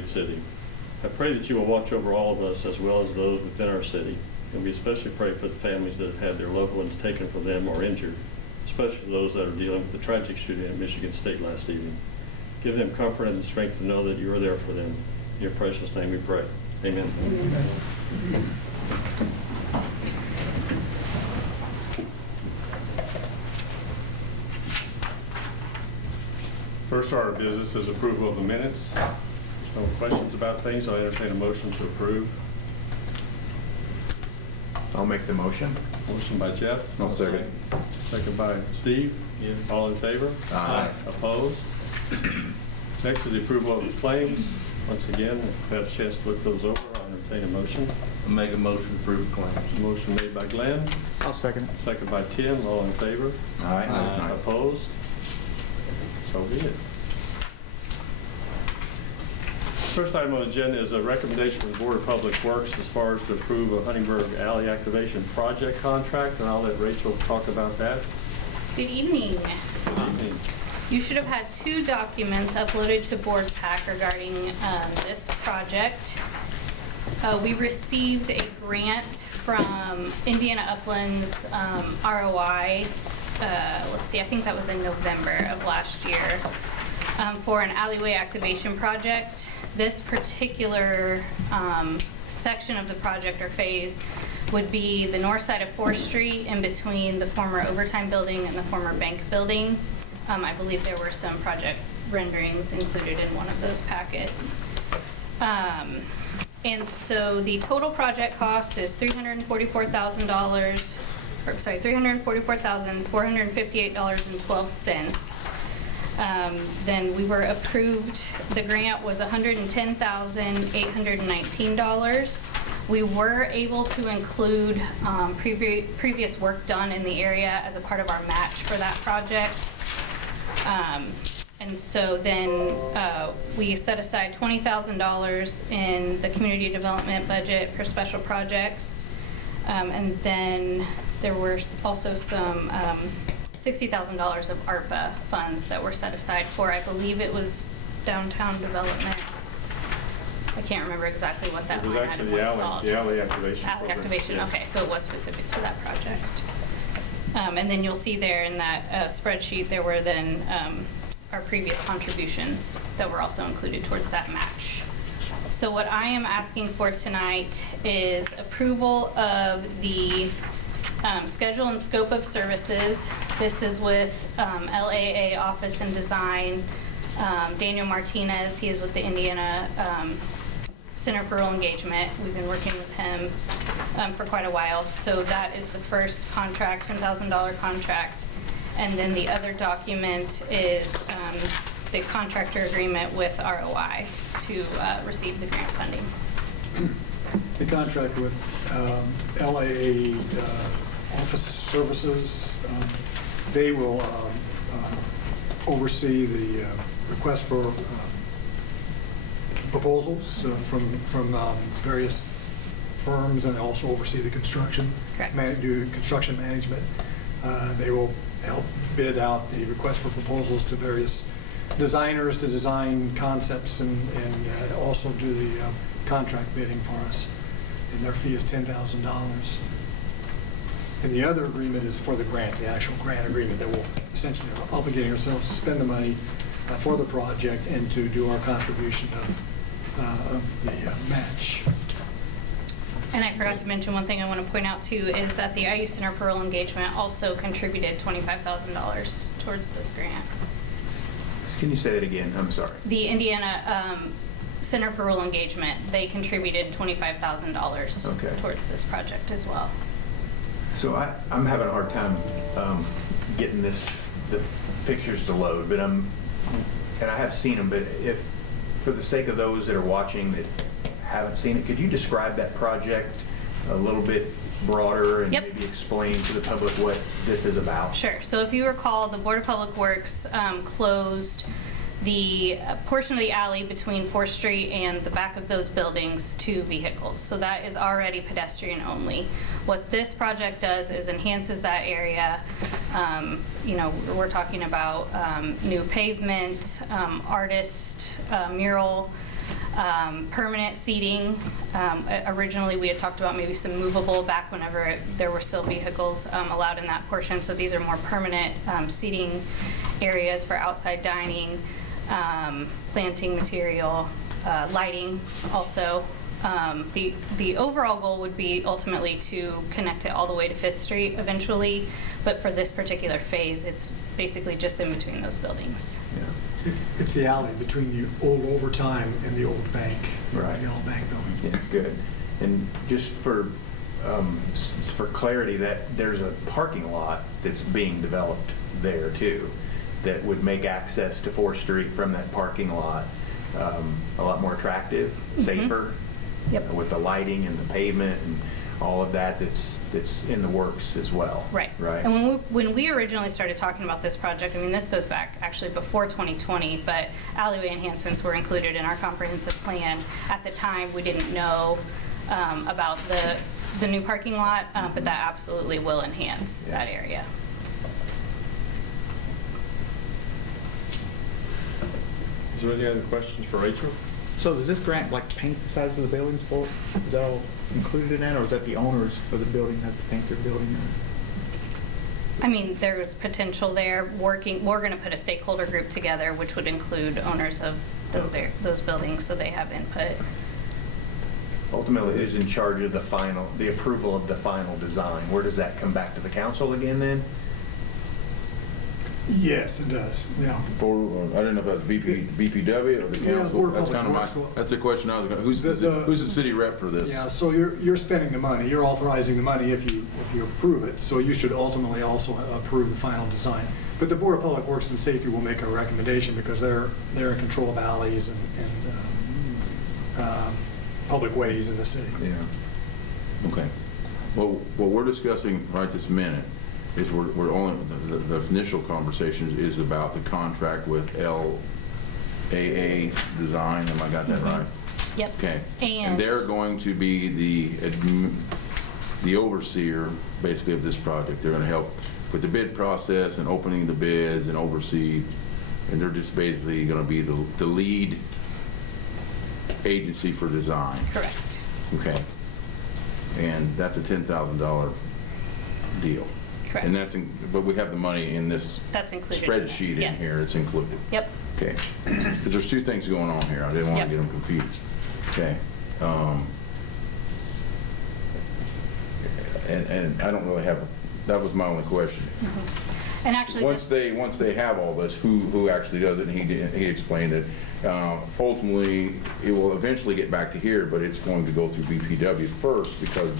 great city. I pray that you will watch over all of us as well as those within our city, and we especially pray for the families that have had their loved ones taken from them or injured, especially those that are dealing with the tragic shooting at Michigan State last evening. Give them comfort and the strength to know that you are there for them. In your precious name we pray. Amen. Amen. First order of business is approval of the minutes. There's no questions about things. I'll entertain a motion to approve. I'll make the motion. Motion by Jeff. I'll second. Second by Steve. Yeah. All in favor? Aye. Opposed? Next is the approval of the claims. Once again, if you've had a chance to look those over, I'll entertain a motion. I'll make a motion to approve the claims. Motion made by Glenn. I'll second it. Second by Tim. All in favor? Aye. Opposed? So be it. First item on the agenda is a recommendation from the Board of Public Works as far as to approve a Huntingburg Alley Activation Project contract, and I'll let Rachel talk about that. Good evening. Good evening. You should have had 2 documents uploaded to Board Pack regarding this project. We received a grant from Indiana Uplands ROI. Let's see, I think that was in November of last year, for an alleyway activation project. This particular section of the project or phase would be the north side of 4th Street in between the former Overtime building and the former bank building. I believe there were some project renderings included in one of those packets. And so the total project cost is $344,458.12. Then we were approved, the grant was $110,819. We were able to include previous work done in the area as a part of our match for that project. And so then we set aside $20,000 in the community development budget for special projects. And then there were also some $60,000 of ARPA funds that were set aside for, I believe it was downtown development. I can't remember exactly what that It was line actually item was called. the alley activation Alley program. activation, Yes. okay, so it was specific to that project. And then you'll see there in that spreadsheet, there were then our previous contributions that were also included towards that match. So what I am asking for tonight is approval of the schedule and scope of services. This is with LAA Office and Design. Daniel Martinez, he is with the Indiana Center for Rural Engagement. We've been working with him for quite a while. So that is the first contract, $10,000 contract. And then the other document is the contractor agreement with ROI to receive the grant funding. The contract with LAA Office Services, they will oversee the request for proposals from various firms, and also oversee the construction. Correct. Do construction management. They will help bid out the request for proposals to various designers to design concepts, and also do the contract bidding for us. And their fee is $10,000. And the other agreement is for the grant, the actual grant agreement that will essentially obligating ourselves to spend the money for the project and to do our contribution of the match. And I forgot to mention one thing I want to point out too is that the IU Center for Rural Engagement also contributed $25,000 towards this grant. Can you say that again? I'm sorry. The Indiana Center for Rural Engagement, they contributed $25,000 towards this project as well. So I'm having a hard time getting the pictures to load, but and I have seen them, but if, for the sake of those that are watching that haven't seen it, could you describe that project a little bit broader and maybe explain to the public what this is about? Sure. So if you recall, the Board of Public Works closed the portion of the alley between 4th Street and the back of those buildings to vehicles. So that is already pedestrian only. What this project does is enhances that area. You know, we're talking about new pavement, artist mural permanent seating. Originally, we had talked about maybe some movable back whenever there were still vehicles allowed in that portion. So these are more permanent seating areas for outside dining, planting material, lighting also. The overall goal would be ultimately to connect it all the way to Fifth Street eventually, but for this particular phase, it's basically just in between those buildings. It's the alley between the old Overtime and the old bank, Right. the old bank building. Yeah, good. And just for clarity, that there's a parking lot that's being developed there too, that would make access to 4th Street from that parking lot a lot more attractive, safer. Yep. With the lighting and the pavement and all of that that's in the works as well. Right. Right. And when we originally started talking about this project, I mean, this goes back actually before 2020, but alleyway enhancements were included in our comprehensive plan. At the time, we didn't know about the new parking lot, but that absolutely will enhance that area. Is there any other questions for Rachel? So does this grant like paint the sides of the buildings for? Is that all included in that, or is that the owners of the building has to paint their building? I mean, there's potential there. We're going to put a stakeholder group together, which would include owners of those buildings, so they have input. Ultimately, who's in charge of the approval of the final design? Where does that come back to the council again then? Yes, it does, yeah. Board, I didn't know if that's BPW or the Yeah, council. Board of That's Public kind of Works my, will- that's the question I was going, who's The- the city rep for this? Yeah, so you're spending the money, you're authorizing the money if you approve it, so you should ultimately also approve the final design. But the Board of Public Works and Safety will make a recommendation because they're in control of alleys and public ways in the city. Yeah. Okay. Well, what we're discussing right this minute is we're only, the initial conversation is about the contract with LAA Design, am I got that right? Yep. Okay. And they're going to be the overseer, basically, of this project. They're going to help with the bid process and opening the bids and oversee, and they're just basically going to be the lead agency for design. Correct. Okay. And that's a $10,000 deal. Correct. And but we have the money in this That's included in this, spreadsheet in yes. here, it's included. Yep. Okay. Because there's two things going on here. I didn't want Yep. to get them confused. Okay. And I don't really have, that was my only question. And actually, Once they have all this, who actually does it, and he explained it, ultimately, it will eventually get back to here, but it's going to go through BPW first because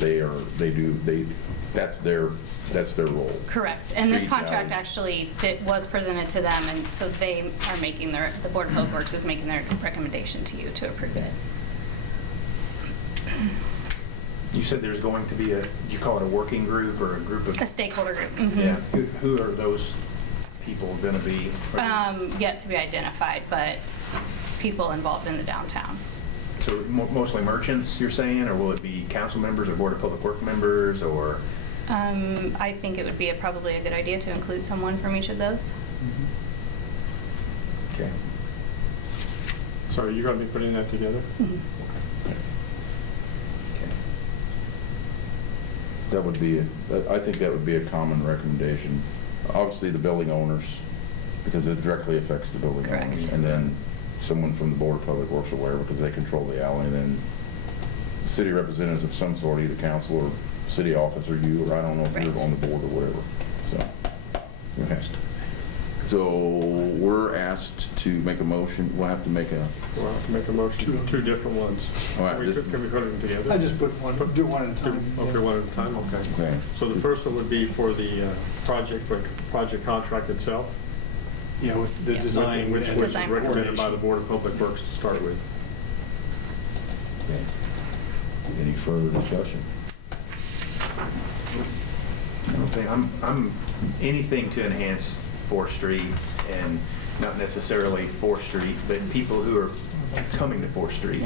that's their role. correct. And this Streets, contract alleys. actually was presented to them, and so they are making the Board of Public Works is making their recommendation to you to approve it. You said there's going to be did you call it a working group or a group of? A stakeholder group. Mhm. Yeah. Who are those people going to be? Yet to be identified, but people involved in the downtown. So mostly merchants, you're saying, or will it be council members or Board of Public Work members, or? I think it would be probably a good idea to include someone from each of those. Okay. So are you going to be putting that together? Mhm. Okay. That would be, I think that would be a common recommendation. Obviously, the building owners, because it directly affects the building Correct. owners. And then someone from the Board of Public Works or whatever, because they control the alley, and then city representatives of some sort, either council or city office or you, or I don't know if you're Right. on the board or whatever. So, okay. So we're asked to make a motion, we'll have to make a, We'll have to make a motion, two different ones. All right, Can we this- put them together? I just do one at a time. Okay, one at a time, okay. okay. So the first one would be for the project contract itself, Yeah, with the Yeah. design. which and is Design recommended by the coordination. Board of Public Works to start with. Okay. Any further discussion? Okay, I'm anything to enhance 4th Street, and not necessarily 4th Street, but people who are coming to 4th Street,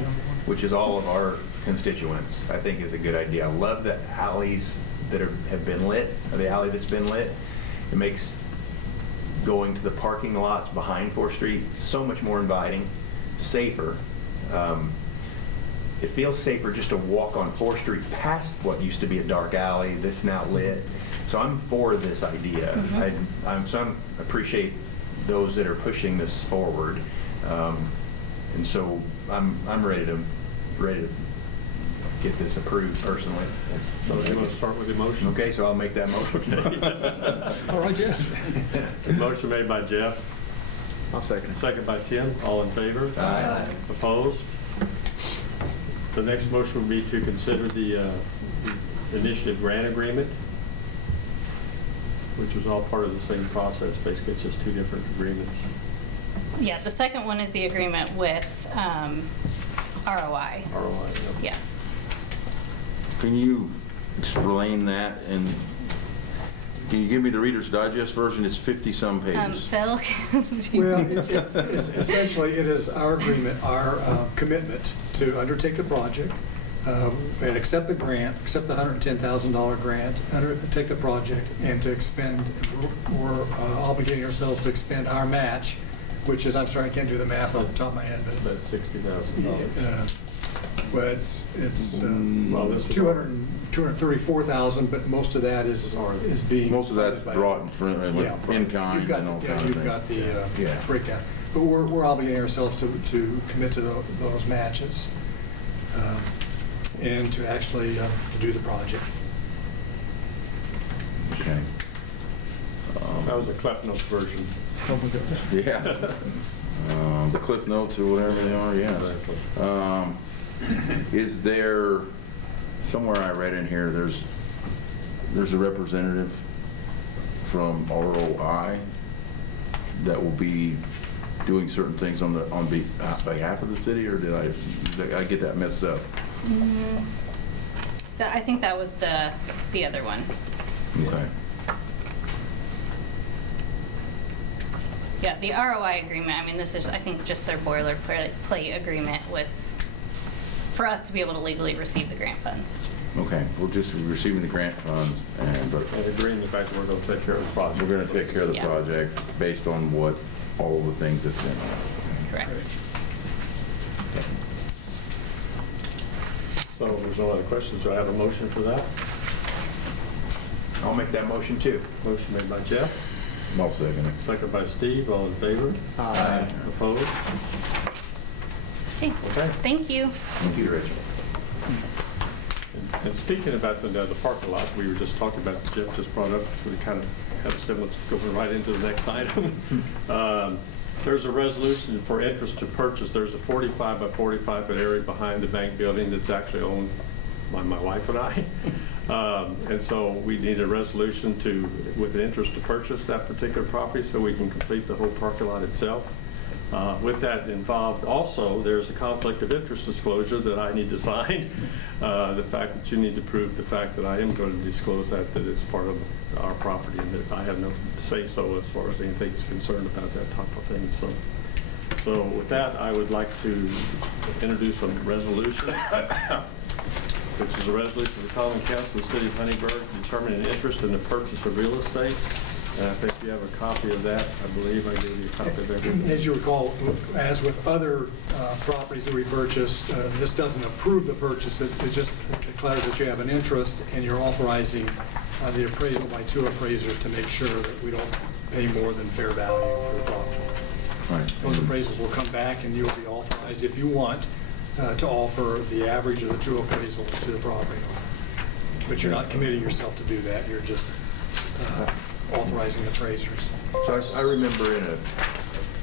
which is all of our constituents, I think is a good idea. I love the alleys that have been lit, or the alley that's been lit. It makes going to the parking lots behind 4th Street so much more inviting, safer. it feels safer just to walk on 4th Street past what used to be a dark alley that's now lit. So I'm for this idea. I appreciate those that are pushing this forward. And so I'm ready to get this approved personally. So you want to start with the motion? Okay, so I'll make that motion. All right, Jeff. Motion made by Jeff, I'll second it. second by Tim. All in favor? Aye. Opposed? The next motion would be to consider the initiative grant agreement, which was all part of the same process. Basically, it's just 2 different agreements. Yeah, the second one is the agreement with ROI. ROI. Yeah. Can you explain that, and can you give me the Reader's Digest version? It's 50-some pages. Phil? Well, essentially, it is our agreement, our commitment to undertake the project and accept the grant, accept the $110,000 grant, undertake the project, and to expend, we're obligating ourselves to expend our match, which is, I'm sorry, I can't do the math off the top of my head, but That's it's, $60,000. well, it's Well, this was- 234,000, but most of that is being. Most of that's funded by- brought in front, with in-kind You've got- and all yeah, kinds of You've got things. the Yeah. breakdown. But we're obligating ourselves to commit to those matches and to actually to do the project. Okay. That was a Cliff Notes version. Oh my gosh. Yes. The Cliff Notes or whatever they are, yes. Is there, somewhere I read in here, there's a representative from ROI that will be doing certain things on behalf of the city, or did I get that messed up? I think that was the other one. Okay. Yeah, the ROI agreement, I mean, this is, I think, just their boilerplate agreement for us to be able to legally receive the grant funds. Okay, we're just receiving the grant funds, but And agreeing the fact that we're going to take care of the project. we're going to take care of the Yeah. project based on what, all the things that's in it. Correct. So if there's no other questions, do I have a motion for that? I'll make that motion too. Motion made by Jeff, I'll second it. second by Steve. All in favor? Aye. Opposed? Okay, Okay. thank you. Thank you, Rachel. And speaking about the parking lot, we were just talking about, Jeff just brought up, so we kind of have a semblance of going right into the next item. There's a resolution for interest to purchase. There's a 45 by 45 foot area behind the bank building that's actually owned by my wife and I. And so we need a resolution with an interest to purchase that particular property so we can complete the whole parking lot itself. With that involved also, there's a conflict of interest disclosure that I need to sign. The fact that you need to prove the fact that I am going to disclose that it's part of our property and that I have no say-so as far as anything is concerned about that type of thing. So with that, I would like to introduce a resolution, which is a resolution of the Common Council of the City of Huntingburg determining an interest in the purchase of real estate. And I think you have a copy of that. I believe I gave you a copy of that. As you recall, as with other properties that we purchase, this doesn't approve the purchase, it just declares that you have an interest, and you're authorizing the appraisal by 2 appraisers to make sure that we don't pay more than fair value for the property. Right. Those appraisals will come back, and you'll be authorized, if you want, to offer the average of the 2 appraisals to the property owner. But you're not committing yourself to do that, you're just authorizing appraisers. So I remember in a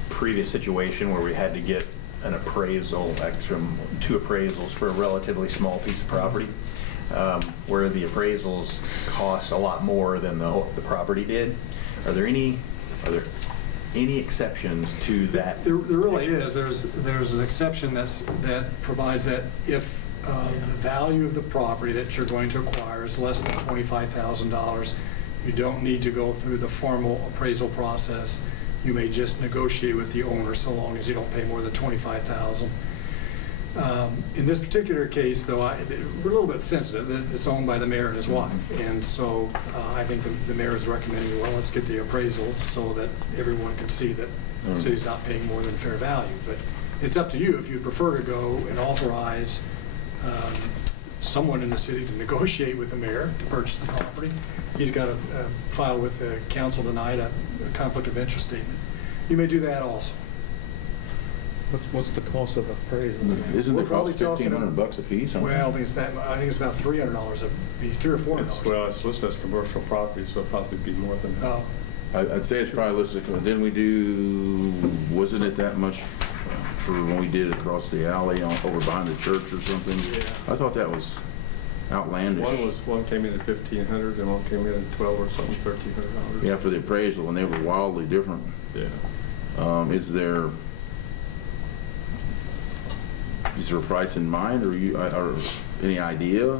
previous situation where we had to get an appraisal, actually 2 appraisals for a relatively small piece of property, where the appraisals cost a lot more than the property did. Are there any exceptions to that? There really is. There's an exception that provides that if the value of the property that you're going to acquire is less than $25,000, you don't need to go through the formal appraisal process. You may just negotiate with the owner so long as you don't pay more than $25,000. In this particular case, though, we're a little bit sensitive that it's owned by the mayor and his wife. And so I think the mayor is recommending, well, let's get the appraisals so that everyone can see that the city's not paying more than fair value. But it's up to you if you'd prefer to go and authorize someone in the city to negotiate with the mayor to purchase the property. He's got to file with the council tonight a conflict of interest statement. You may do that also. What's the cost of appraisal? Isn't We're the probably cost talking $1,500 a piece? Well, I don't think it's that, I think it's about $300 a piece, $300 or $400. Well, it's listed as commercial property, so it'll probably be more than that. Oh, I'd say it's probably listed, didn't we do, wasn't it that much for when we did it across the alley over behind the church or something? Yeah. I thought that was outlandish. One came in at $1,500 and one came in at $1,200 or something, $1,300. Yeah, for the appraisal, and they were wildly different. Yeah. Is there a price in mind, or any idea?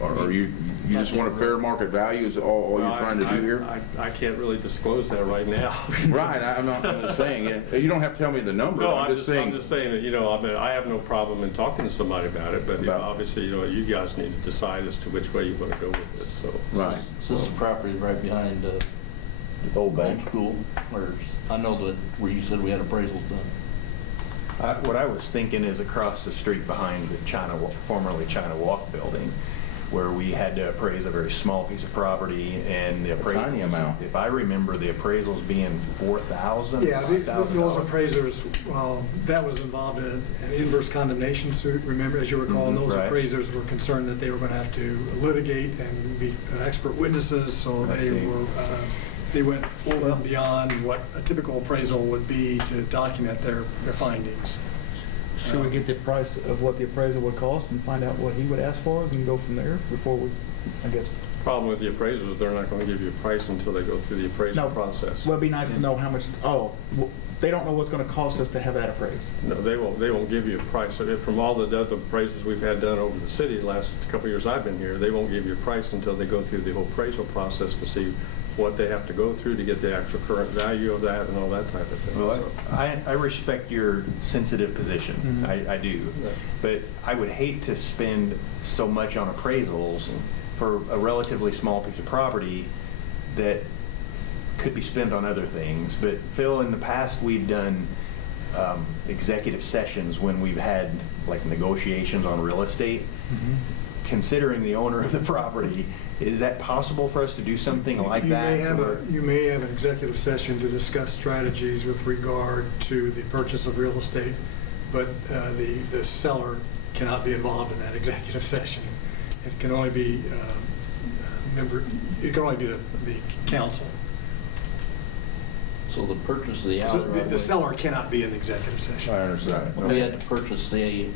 Or you just want a fair market value is all you're trying to do here? I can't really disclose that right now. Right, I'm just saying, you don't have to tell me the number. No, I'm just saying. I'm just saying that, I mean, I have no problem in talking to somebody about it, but obviously, you guys need to decide as to which way you want to go with this, so. Right. So this is property right behind the Old old school, where I know that where you said we had appraisals done. What I was thinking is across the street behind the formerly China Walk building, where we had to appraise a very small piece of property, and the appraisal, tiny amount. if I remember, the appraisals being $4,000. yeah, those appraisers, that was involved in an inverse condemnation suit, remember, as you recall, and those Right. appraisers were concerned that they were going to have to litigate and be expert witnesses, so I see. they went over and beyond what a typical appraisal would be to document their findings. Should we get the price of what the appraisal would cost and find out what he would ask for and go from there before we, I guess? Problem with the appraisers, they're not going to give you a price until they go through the appraisal No. process. Well, it'd be nice to know how much, they don't know what's going to cost us to have that appraised. No, they won't give you a price. So from all the other appraisals we've had done over the city the last couple of years I've been here, they won't give you a price until they go through the whole appraisal process to see what they have to go through to get the actual current value of that and all that type of thing. Well, So, I respect your sensitive position, I do, Right. but I would hate to spend so much on appraisals for a relatively small piece of property that could be spent on other things. But Phil, in the past, we've done executive sessions when we've had like negotiations on real estate. Considering the owner of the property, is that possible for us to do something like that? You may have an executive session to discuss strategies with regard to the purchase of real estate, but the seller cannot be involved in that executive session. It can only be the council. So the purchase of the So alley the seller cannot be in the executive session. I understand. We had to purchase the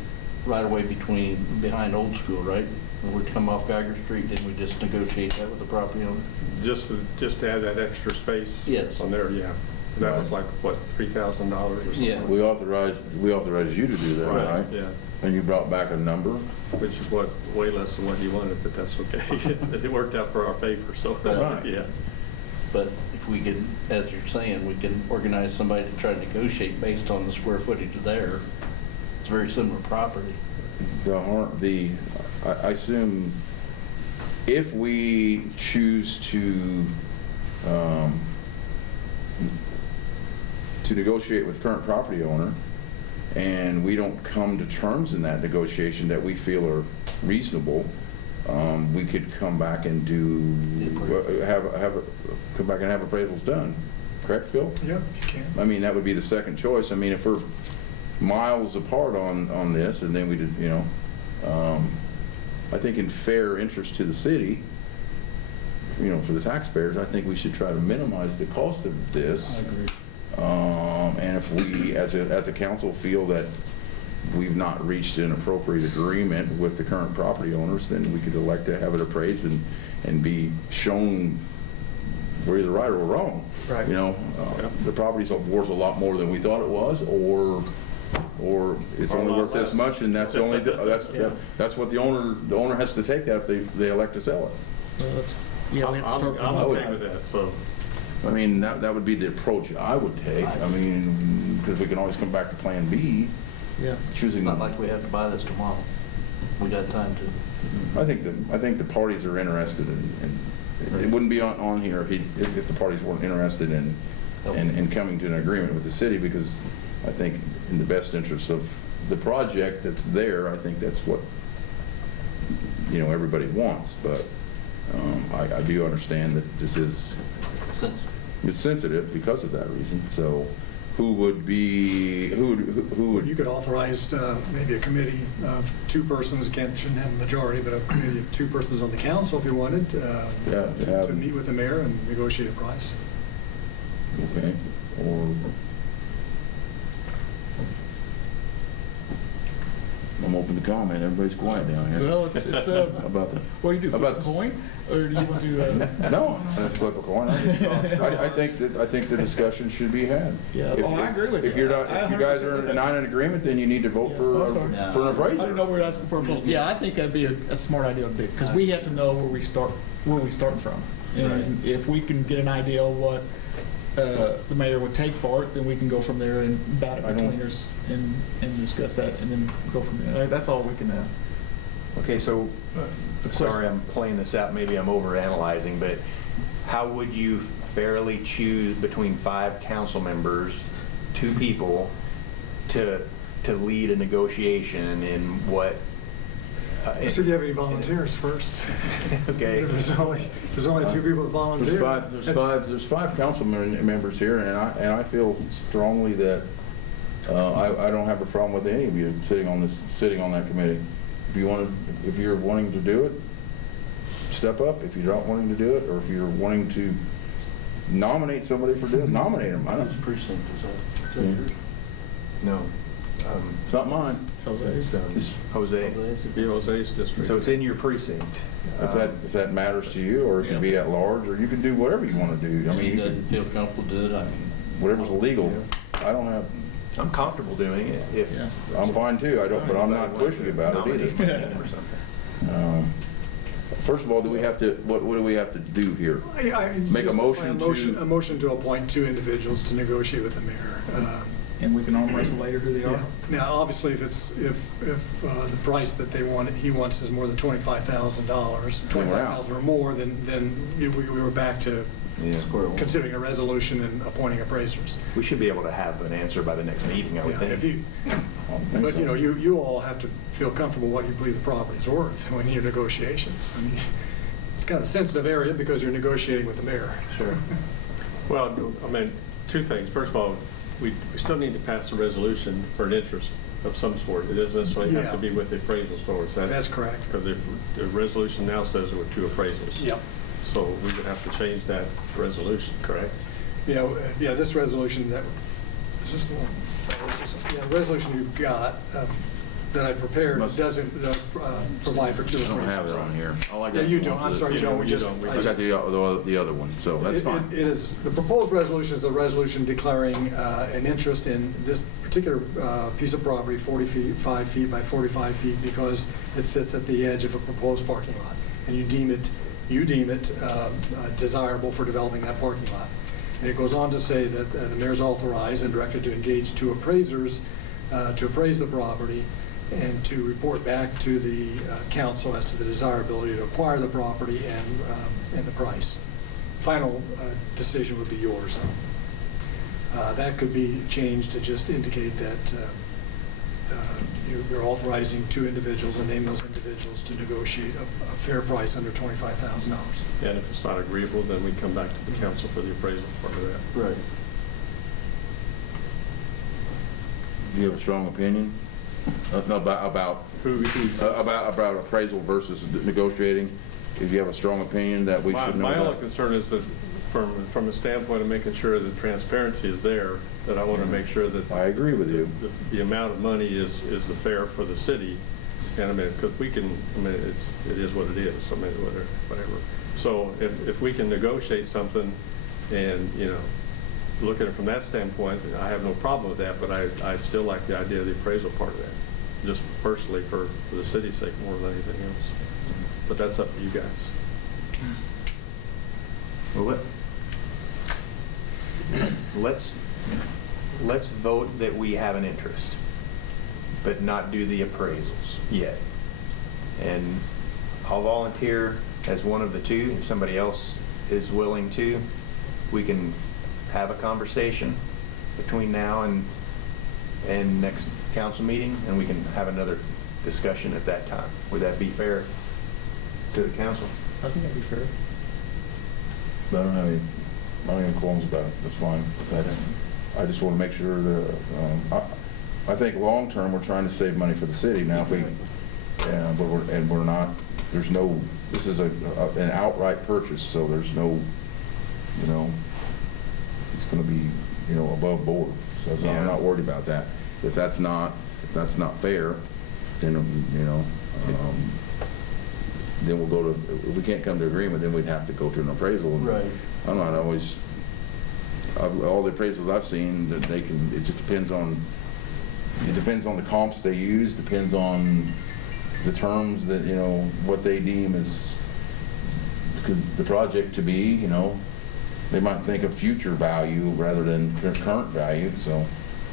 right of way behind Old School, right? When we come off Geiger Street, didn't we just negotiate that with the property owner? just to add that extra space Yes. on there, yeah. That was like, what, $3,000 or something? Yeah. We authorized you to do that, right? Yeah, And you brought back a number? which is way less than what he wanted, but that's okay. It worked out for our favor, so, Right. yeah. But if we could, as you're saying, we can organize somebody to try to negotiate based on the square footage there. It's very similar property. I assume if we choose to negotiate with current property owner and we don't come to terms in that negotiation that we feel are reasonable, we could come back and come back and have appraisals done. Correct, Phil? Yep, you can. I mean, that would be the second choice. I mean, if we're miles apart on this, and then we did, I think in fair interest to the city, for the taxpayers, I think we should try to minimize the cost of this. I agree. And if we, as a council, feel that we've not reached an appropriate agreement with the current property owners, then we could elect to have it appraised and be shown we're either right or we're wrong. Right. The property's worth a lot more than we thought it was, or it's Or a only lot worth this less. much, and that's what the owner has to take that if they elect to sell it. Well, we have to start from I'm the okay with that, so. I mean, that would be the approach I would take. I mean, because we can always come back to Plan B, Yeah. It's choosing. not like we have to buy this tomorrow. We got time to. I think the parties are interested in it wouldn't be on here if the parties weren't interested in coming to an agreement with the city, because I think in the best interest of the project that's there, I think that's what you know, everybody wants, but I do understand that this is, it's sensitive because of that reason. So who would be, who would? You could authorize maybe a committee of 2 persons, shouldn't have a majority, but a committee of 2 persons on the council if you wanted, to meet with the mayor and negotiate a price. Okay, or I'm open to comment. Everybody's quiet down here. Well, it's About the. what do you do, About flip a the- coin? Or do you want to, No, let's flip a coin. I think the discussion should be had. Yeah, If- I agree with you. If you're not, I if you guys 100% are agree. not in agreement, then you need to vote for I'm sorry. an No. I appraiser. didn't know we were asking for a proposal. Yeah, I think that'd be a smart idea to do, because we have to know where we start from. And if we can get an idea of what the mayor would take for it, then we can go from there and bat it between us and discuss that, and then go from there. That's all we can have. Okay, so, sorry, I'm playing this out, maybe I'm overanalyzing, but how would you fairly choose between 5 council members, 2 people, to lead a negotiation in what? See if you have any volunteers first. Okay. If there's only 2 people that volunteer. There's five council members here, and I feel strongly that I don't have a problem with any of you sitting on that committee. If you're wanting to do it, step up. If you're not wanting to do it, or if you're wanting to nominate somebody for doing it, nominate them. I don't. Which precinct is that? Is that yours? No. It's not mine. It's Jose. Jose's district. So it's in your precinct. If that matters to you, or it can be at large, or you can do whatever you want to do. I mean, He you doesn't can, feel comfortable doing it, I mean. whatever's legal. I don't have. I'm comfortable doing it if. Yeah. I'm fine too. I don't, but I'm not pushy about it either. First of all, do we have to? What do we have to do here? Make a Just motion to- a motion to appoint 2 individuals to negotiate with the mayor. And we can arm wrestle later who they Yeah. are. Now, obviously, if the price that he wants is more than $25,000, 25,000 or more, then we were back to Square one. considering a resolution and appointing appraisers. We should be able to have an answer by the next meeting, I would Yeah, think. if you, but you know, you all have to feel comfortable what you believe the property is worth when you're negotiations. I mean, it's kind of a sensitive area because you're negotiating with the mayor. Sure. Well, I mean, 2 things. First of all, we still need to pass a resolution for an interest of some sort. It doesn't necessarily have to be with the appraisal stores. That's correct. Because the resolution now says there were 2 appraisals. Yep. So we would have to change that resolution, correct? Yeah, this resolution is this the one? The resolution you've got that I prepared doesn't provide for 2 I don't have it appraisals. on here. All I got Yeah, is you the don't, one I'm for sorry, you you don't, don't, we you just. don't. I got the other one, so that's fine. It is, the proposed resolution is a resolution declaring an interest in this particular piece of property, 45 feet by 45 feet, because it sits at the edge of a proposed parking lot. And you deem it desirable for developing that parking lot. And it goes on to say that the mayor's authorized and directed to engage 2 appraisers to appraise the property and to report back to the council as to the desirability to acquire the property and the price. Final decision would be yours, though. That could be changed to just indicate that you're authorizing 2 individuals and name those individuals to negotiate a fair price under $25,000. And if it's not agreeable, then we come back to the council for the appraisal part of that. Right. Do you have a strong opinion about appraisal versus negotiating? If you have a strong opinion that we should know My only about? concern is that from a standpoint of making sure that transparency is there, that I want to make sure that I agree with you. the amount of money is the fair for the city. And I mean, because it is what it is, I mean, whatever. So if we can negotiate something and, you know, look at it from that standpoint, I have no problem with that, but I still like the idea of the appraisal part of that, just personally for the city's sake more than anything else. But that's up to you guys. Well, let's vote that we have an interest, but not do the appraisals yet. And I'll volunteer as one of the 2. If somebody else is willing to, we can have a conversation between now and next council meeting, and we can have another discussion at that time. Would that be fair? to the council. I think that'd be fair. But I don't have any qualms about it, that's fine. I just want to make sure that, I think long-term, we're trying to save money for the city. Now, if we, but we're not, there's no, this is an outright purchase, so there's no, you know, it's going to be, you know, above board. So I'm not worried about that. If that's not fair, then, you know, then we'll go to, if we can't come to agreement, then we'd have to go to an appraisal. And Right. I'm not always, all the appraisals I've seen, that they can, it just depends on the comps they use, depends on the terms that, you know, what they deem as the project to be, you know. They might think of future value rather than current value, so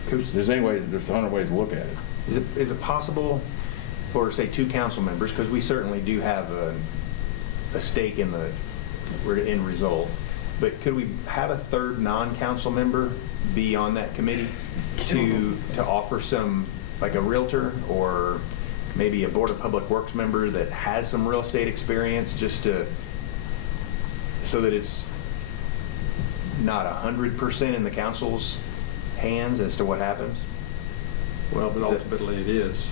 there's 100 ways to look at it. Is it possible for, say, 2 council members, because we certainly do have a stake in the end result, but could we have a third non-council member be on that committee to offer some, like a realtor or maybe a Board of Public Works member that has some real estate experience, just to, so that it's not 100% in the council's hands as to what happens? Well, but ultimately it is.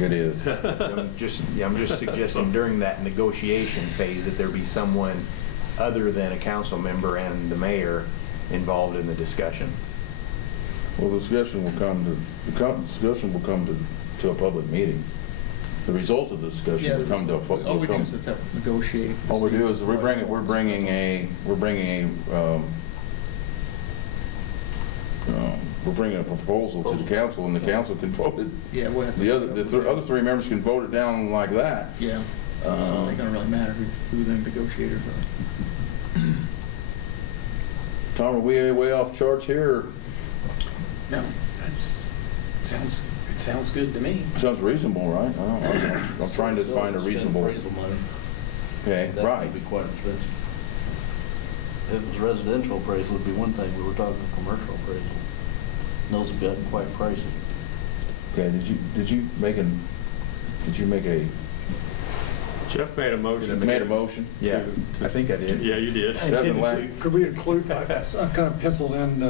It is. I'm just suggesting during that negotiation phase that there be someone other than a council member and the mayor involved in the discussion. Well, the discussion will come to a public meeting. The result of the discussion will come to a public. All we do is have to negotiate. All we do is we're bringing a proposal to the council, and the council can vote it. Yeah, we'll have to. The other 3 members can vote it down like that. Yeah. So it ain't gonna really matter who the negotiators are. Tom, are we way off charts here? Or? No, it sounds good to me. Sounds reasonable, right? I don't know. I'm trying to find a reasonable. Appraisal money. Okay, That right. would be quite expensive. If it was residential appraisal, it'd be one thing. We were talking commercial appraisal. Those have gotten quite pricey. Okay, did you make a Jeff made a motion. made a motion? Yeah, I think I did. Yeah, you did. Doesn't lack. Could we include, I've kind of penciled in,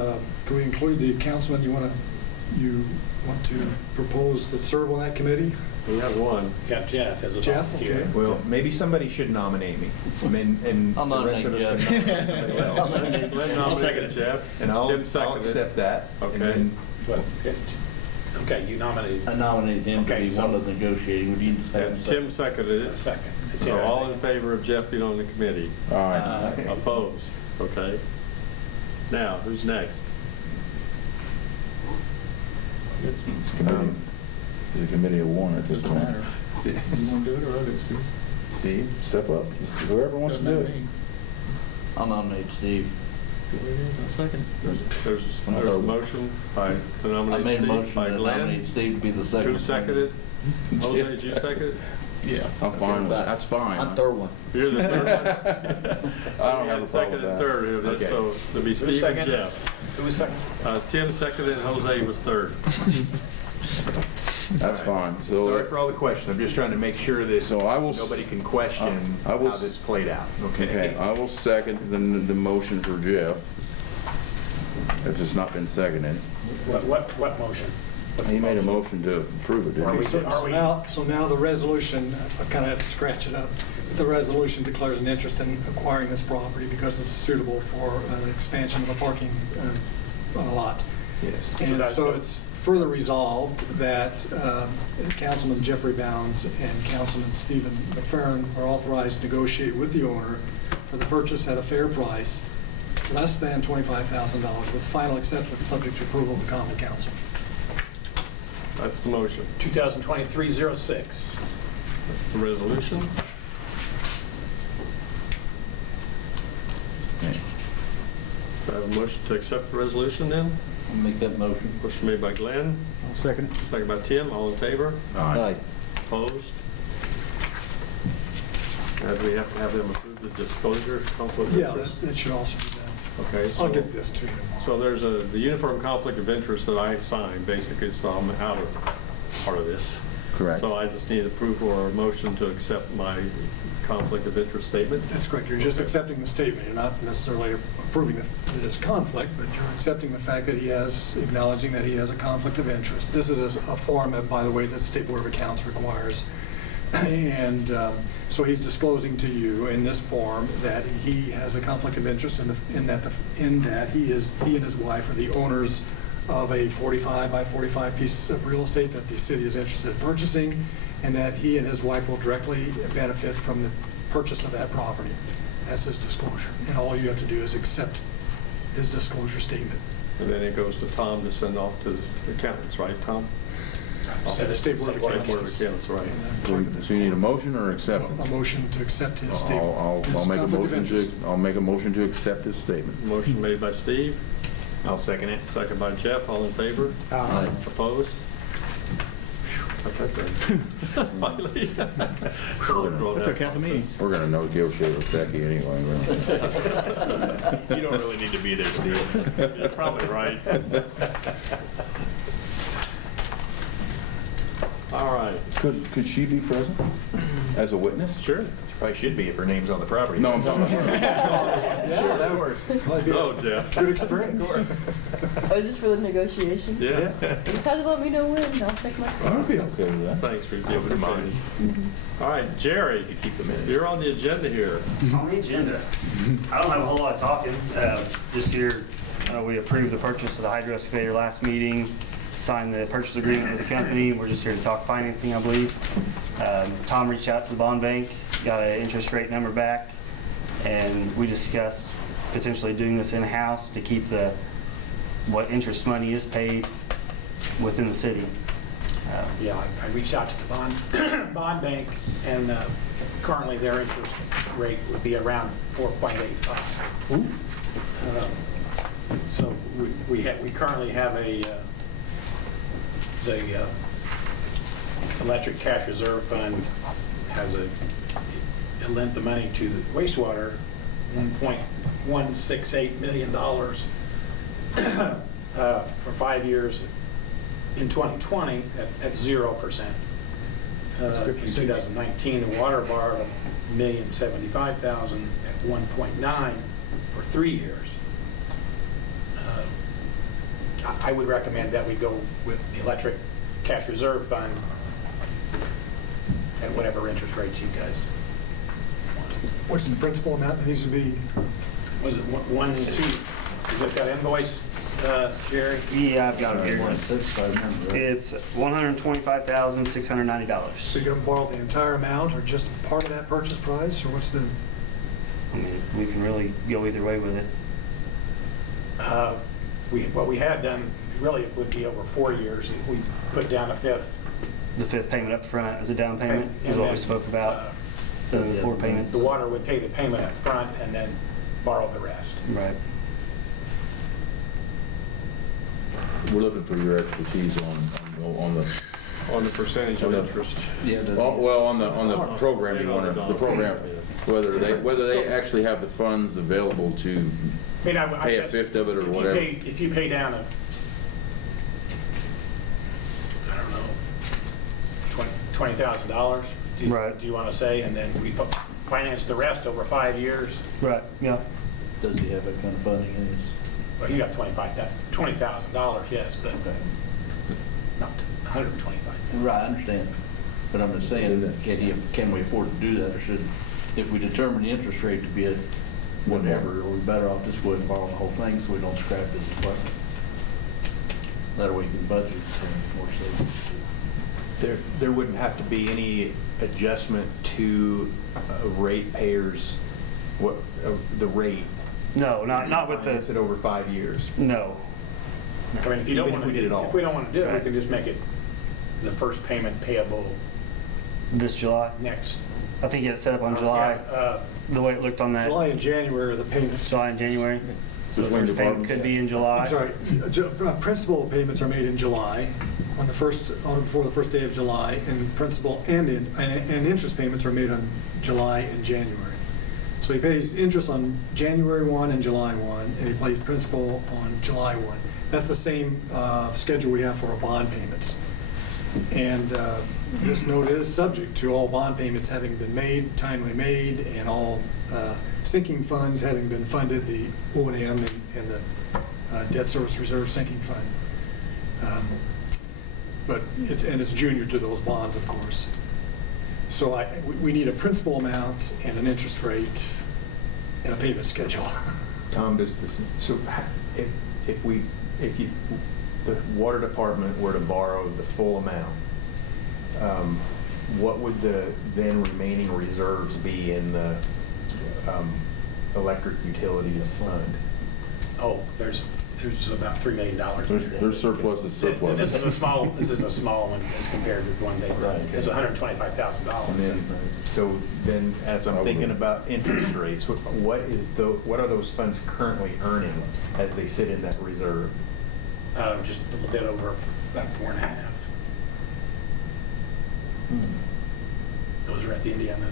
could we include the councilman you want to propose that serve on that committee? We have one. Got Jeff as a Jeff, volunteer. okay. Well, maybe somebody should nominate me. I mean, and I'll the rest of nominate us can nominate somebody else. Glenn nominated Jeff. And I'll Tim seconded. accept that. And Okay. then But, okay, you nominated I nominated him to Okay, be so- one of the negotiating. Would you just have And a Tim seconded a it. second. So all in favor of Jeff being on the committee? All right. Opposed? Okay. Now, who's next? It's It's a committee of 1 at this doesn't point. matter. You wanna do it or others do? Steve? Step up. Whoever wants to do Doesn't it. matter me. I'll nominate Steve. I'll second it. There's a motion to I nominate made a Steve motion by to Glenn. nominate Steve to be the second. Who seconded? Jose, did you second it? Yeah. I'm fine with that. That's fine. I'm third one. You're the third one? I don't have a problem Second with and that. third, here it is. Okay. So there'll be Steve and second? Jeff. Who was second? Tim seconded, and Jose was third. That's fine. Sorry for all the questions. I'm just trying to make sure that So I will nobody can question I will how this played out. Okay, I will second the motion for Jeff, if it's not been seconded. What motion? What's He the made a motion to approve it, didn't Okay, he? so now the resolution, I've kind of had to scratch it up. The resolution declares an interest in acquiring this property because it's suitable for the expansion of a parking lot. Yes. And that's so good. it's further resolved that Councilman Jeffrey Bounds and Councilman Stephen McFerrin are authorized to negotiate with the owner for the purchase at a fair price, less than $25,000, with final acceptance subject to approval of the Common Council. That's the motion. 2023-06. That's the resolution. Okay. Do I have a motion to accept the resolution then? I'll make that motion. Motion made by Glenn, Second. second by Tim. All in favor? Aye. Opposed? Now, do we have to have them approve the disclosure conflict of Yeah, interest? that should also be done. Okay, so. I'll get this to you. So there's the uniform conflict of interest that I signed, basically, so I'm out of part of this. Correct. So I just need approval or a motion to accept my conflict of interest statement. That's correct. You're just accepting the statement. You're not necessarily approving this conflict, but you're accepting the fact that acknowledging that he has a conflict of interest. This is a form, by the way, that the State Board of Accounts requires. And so he's disclosing to you in this form that he has a conflict of interest in that he and his wife are the owners of a 45 by 45 piece of real estate that the city is interested in purchasing, and that he and his wife will directly benefit from the purchase of that property. That's his disclosure. And all you have to do is accept his disclosure statement. And then it goes to Tom to send off to the accountants, right, Tom? So the State Board of State Accounts. Board of Accounts, right. And then So you need a motion or acceptance? a motion to accept his statement. I'll his make a conflict of motion to, interest. I'll make a motion to accept this statement. Motion made by Steve, I'll second it. second by Jeff. All in favor? Aye. Opposed? Got that done. Finally. Took half a meeting. We're gonna negotiate with Becky anyway. You don't really need to be there, Steve. You're probably right. All right. Could she be present as a witness? Sure. She probably should be if her name's on the property. No, I'm talking about. Yeah, that works. No, Jeff. Good experience. Oh, is this for the negotiation? Yes. You just have to let me know when, and I'll take my I'd stuff. be okay with that. Thanks for giving it Mine. All right, Jerry, Keep the minutes. you're on the agenda here. On the agenda, I don't have a whole lot of talking. Just here, we approved the purchase of the hydro excavator last meeting, signed the purchase agreement with the company. We're just here to talk financing, I believe. Tom reached out to the bond bank, got an interest rate number back, and we discussed potentially doing this in-house to keep what interest money is paid within the city. Yeah, I reached out to the bond bank, and currently their interest rate would be around 4.85. So we currently have the electric cash reserve fund has lent the money to the wastewater, $1.168 million for 5 years in 2020 at 0%. In 2019, the water borrowed $1,075,000 at 1.9 for 3 years. I would recommend that we go with the electric cash reserve fund at whatever interest rates you guys want. What's the principal amount that needs to be? Was it one, two, is it got invoice, Jerry? Yeah, I've got it here. 1.6, I remember. Right? It's $125,690. So you're going to borrow the entire amount or just part of that purchase price, or what's the? I mean, we can really go either way with it. What we had done, really it would be over 4 years. We put down a fifth. The fifth payment up front as a down payment is what we spoke about, the 4 payments. The water would pay the payment up front and then borrow the rest. Right. We're looking for your expertise on the, On the percentage of interest. Yeah, well, on the programming, the program, whether they actually have the funds available to I mean, I pay a guess fifth of it or if you whatever. If you pay down I don't know, $20,000, Right. do you want to say, and then we finance the rest over 5 years? Right, yeah. Does he have that kind of funding in his? Well, you got $20,000, yes, but Okay. not $125,000. Right, I understand. But I'm just saying, can we afford to do that, or if we determine the interest rate to be at whatever, are we better off just go ahead and borrow the whole thing so we don't scrap this department? That way we can budget more savings. There wouldn't have to be any adjustment to ratepayers, the rate. No, not with Finance it the, over 5 years. no. I mean, if you don't Even if want to we did it all. If we don't want to do it, we Right. can just make it the first payment payable This July. next. I think you had it set up on July, the way it looked on that. July and January are the payments. July and January. So the Between first payment departments. could be in July. I'm sorry, principal payments are made in July, before the first day of July, and principal and interest payments are made on July and January. So he pays interest on January 1 and July 1, and he pays principal on July 1. That's the same schedule we have for our bond payments. And this note is subject to all bond payments having been made, timely made, and all sinking funds having been funded, the O&M and the debt service reserve sinking fund. But it's junior to those bonds, of course. So we need a principal amount and an interest rate and a payment schedule. Tom, does this, so if the water department were to borrow the full amount, what would the then remaining reserves be in the electric utilities fund? Oh, there's about $3 million. There's surplus is surplus. This is a small one as compared to the one they were. Right. It's And $125,000. then, as I'm thinking about interest rates, what are those funds currently earning as they sit in that reserve? Just a little bit over about 4.5. Those are at the Indiana,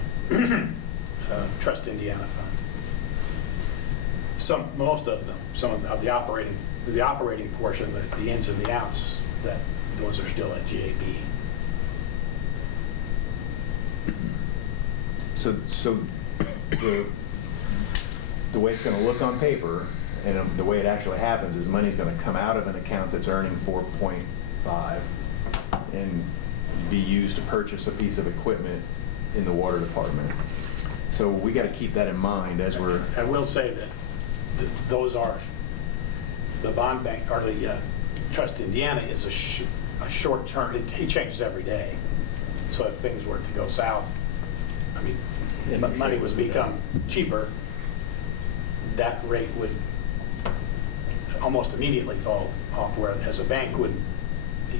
Trust Indiana Fund. Most of them, some of the operating portion, the ins and the outs, those are still at GAB. So the way it's going to look on paper, and the way it actually happens, is money's going to come out of an account that's earning 4.5 and be used to purchase a piece of equipment in the water department. So we got to keep that in mind as we're. I will say that those are, the bond bank, or the Trust Indiana is a short term, he changes every day. So if things were to go south, I mean, money was become cheaper, that rate would almost immediately fall off, whereas a bank would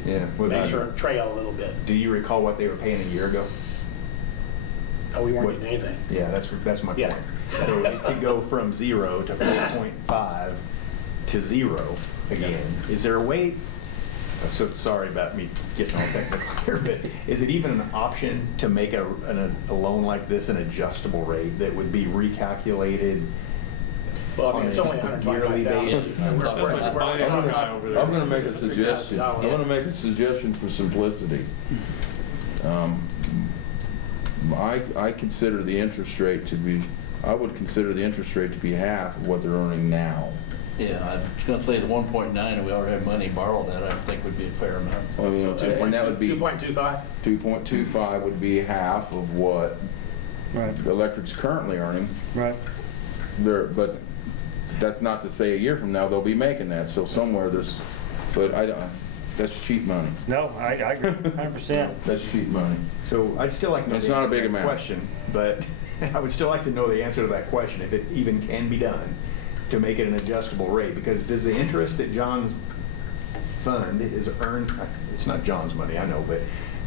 make sure it trail a little bit. Do you recall what they were paying a year ago? Oh, we weren't getting anything. Yeah, that's my Yeah. point. So it could go from 0 to 4.5 to 0 again. Is there a way, so sorry about me getting all technical here, but is it even an option to make a loan like this an adjustable rate that would be recalculated? Well, I mean, it's only $125,000. I'm going to make a suggestion. I want to make a suggestion for simplicity. I consider the interest rate to be, I would consider the interest rate to be half of what they're earning now. Yeah, I was gonna say the 1.9, and we already have money borrowed that, I think would be a fair amount. I mean, and that would be 2.25? 2.25 would be half of what the electric's currently earning. Right. But that's not to say a year from now they'll be making that. So somewhere there's, but I don't. That's cheap money. No, I agree, 100%. That's cheap money. So I'd still like to know It's the not a answer to big that amount. question, but I would still like to know the answer to that question, if it even can be done to make it an adjustable rate. Because does the interest that John's fund is earned, it's not John's money, I know, but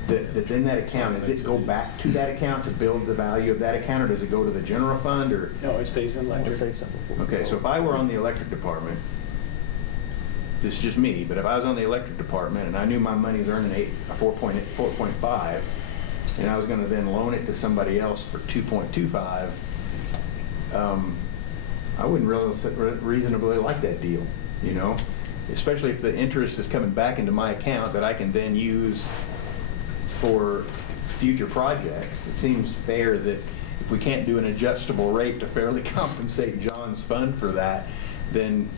that's in that account, does it go back to that account to build the value of that account, or does it go to the general fund, or? No, it stays in electric. Okay, so if I were on the electric department, this is just me, but if I was on the electric department and I knew my money's earning 4.5, and I was going to then loan it to somebody else for 2.25, I wouldn't really reasonably like that deal, you know? Especially if the interest is coming back into my account that I can then use for future projects. It seems fair that if we can't do an adjustable rate to fairly compensate John's fund for that, then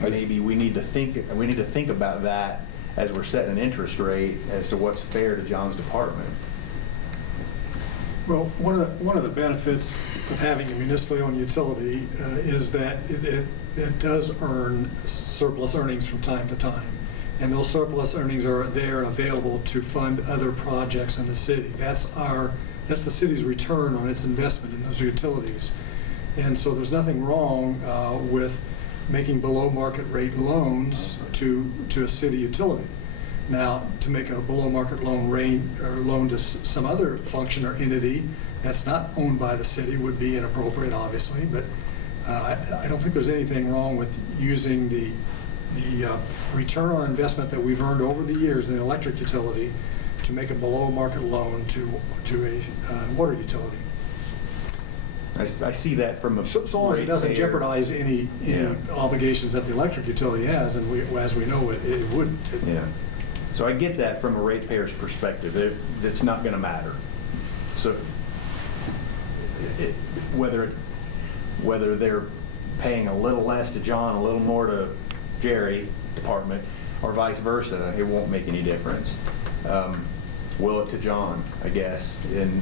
maybe we need to think about that as we're setting an interest rate as to what's fair to John's department. Well, one of the benefits of having a municipally owned utility is that it does earn surplus earnings from time to time. And those surplus earnings are there available to fund other projects in the city. That's the city's return on its investment in those utilities. And so there's nothing wrong with making below market rate loans to a city utility. Now, to make a below market loan to some other function or entity that's not owned by the city would be inappropriate, obviously, but I don't think there's anything wrong with using the return on investment that we've earned over the years in the electric utility to make a below market loan to a water utility. I see that from a So long as it doesn't ratepayer. jeopardize any Yeah. obligations that the electric utility has, and as we know, it wouldn't. Yeah. So I get that from a ratepayer's perspective. It's not going to matter. So whether they're paying a little less to John, a little more to Jerry department, or vice versa, it won't make any difference. Will it to John, I guess, in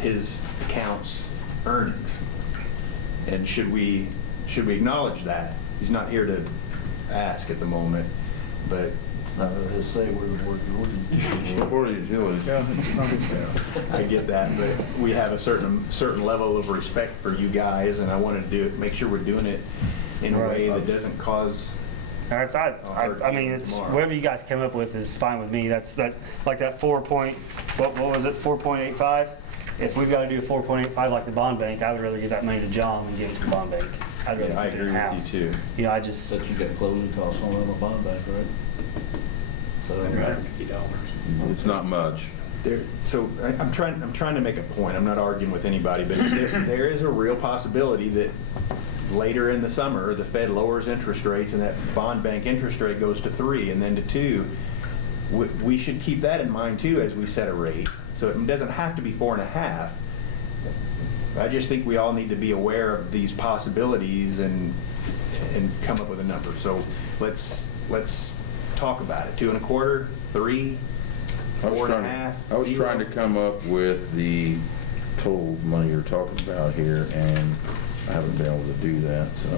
his account's earnings? And should we acknowledge that? He's not here to ask at the moment, but His say we would work Before the utilities. Yeah, it's not his sale. I get that. But we have a certain level of respect for you guys, and I want to make sure we're doing it in a way that doesn't cause. I mean, it's tomorrow. whatever you guys come up with is fine with me. That's like that 4.85. If we've got to do a 4.85 like the bond bank, I would rather give that money to John than give it to the bond bank. I'd rather Yeah, I keep it agree with in-house. you too. You know, I just, But you got closing costs on the bond bank, right? So, $150. It's not much. So I'm trying to make a point. I'm not arguing with anybody, but there is a real possibility that later in the summer, the Fed lowers interest rates and that bond bank interest rate goes to 3 and then to 2. We should keep that in mind too as we set a rate. So it doesn't have to be 4.5. I just think we all need to be aware of these possibilities and come up with a number. So let's talk about it. 2.25, 3, 4.5. I was trying to come up with the total money you're talking about here, and I haven't been able to do that, so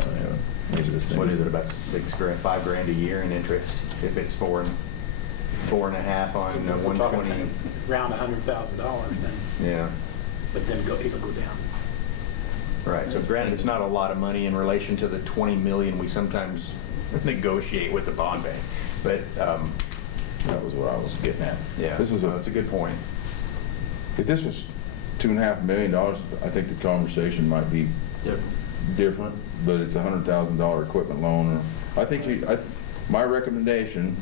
I haven't. Maybe this thing. What is it, about $5,000 a year in interest? If it's 4.5 on We're talking 120. around $100,000 then, Yeah, but then it'll go down. right. So granted, it's not a lot of money in relation to the 20 million we sometimes negotiate with the bond bank, but That was what I was getting at. yeah, This is that's a good point. if this was $2.5 million, I think the conversation might be different, but it's a $100,000 equipment loan. I think my recommendation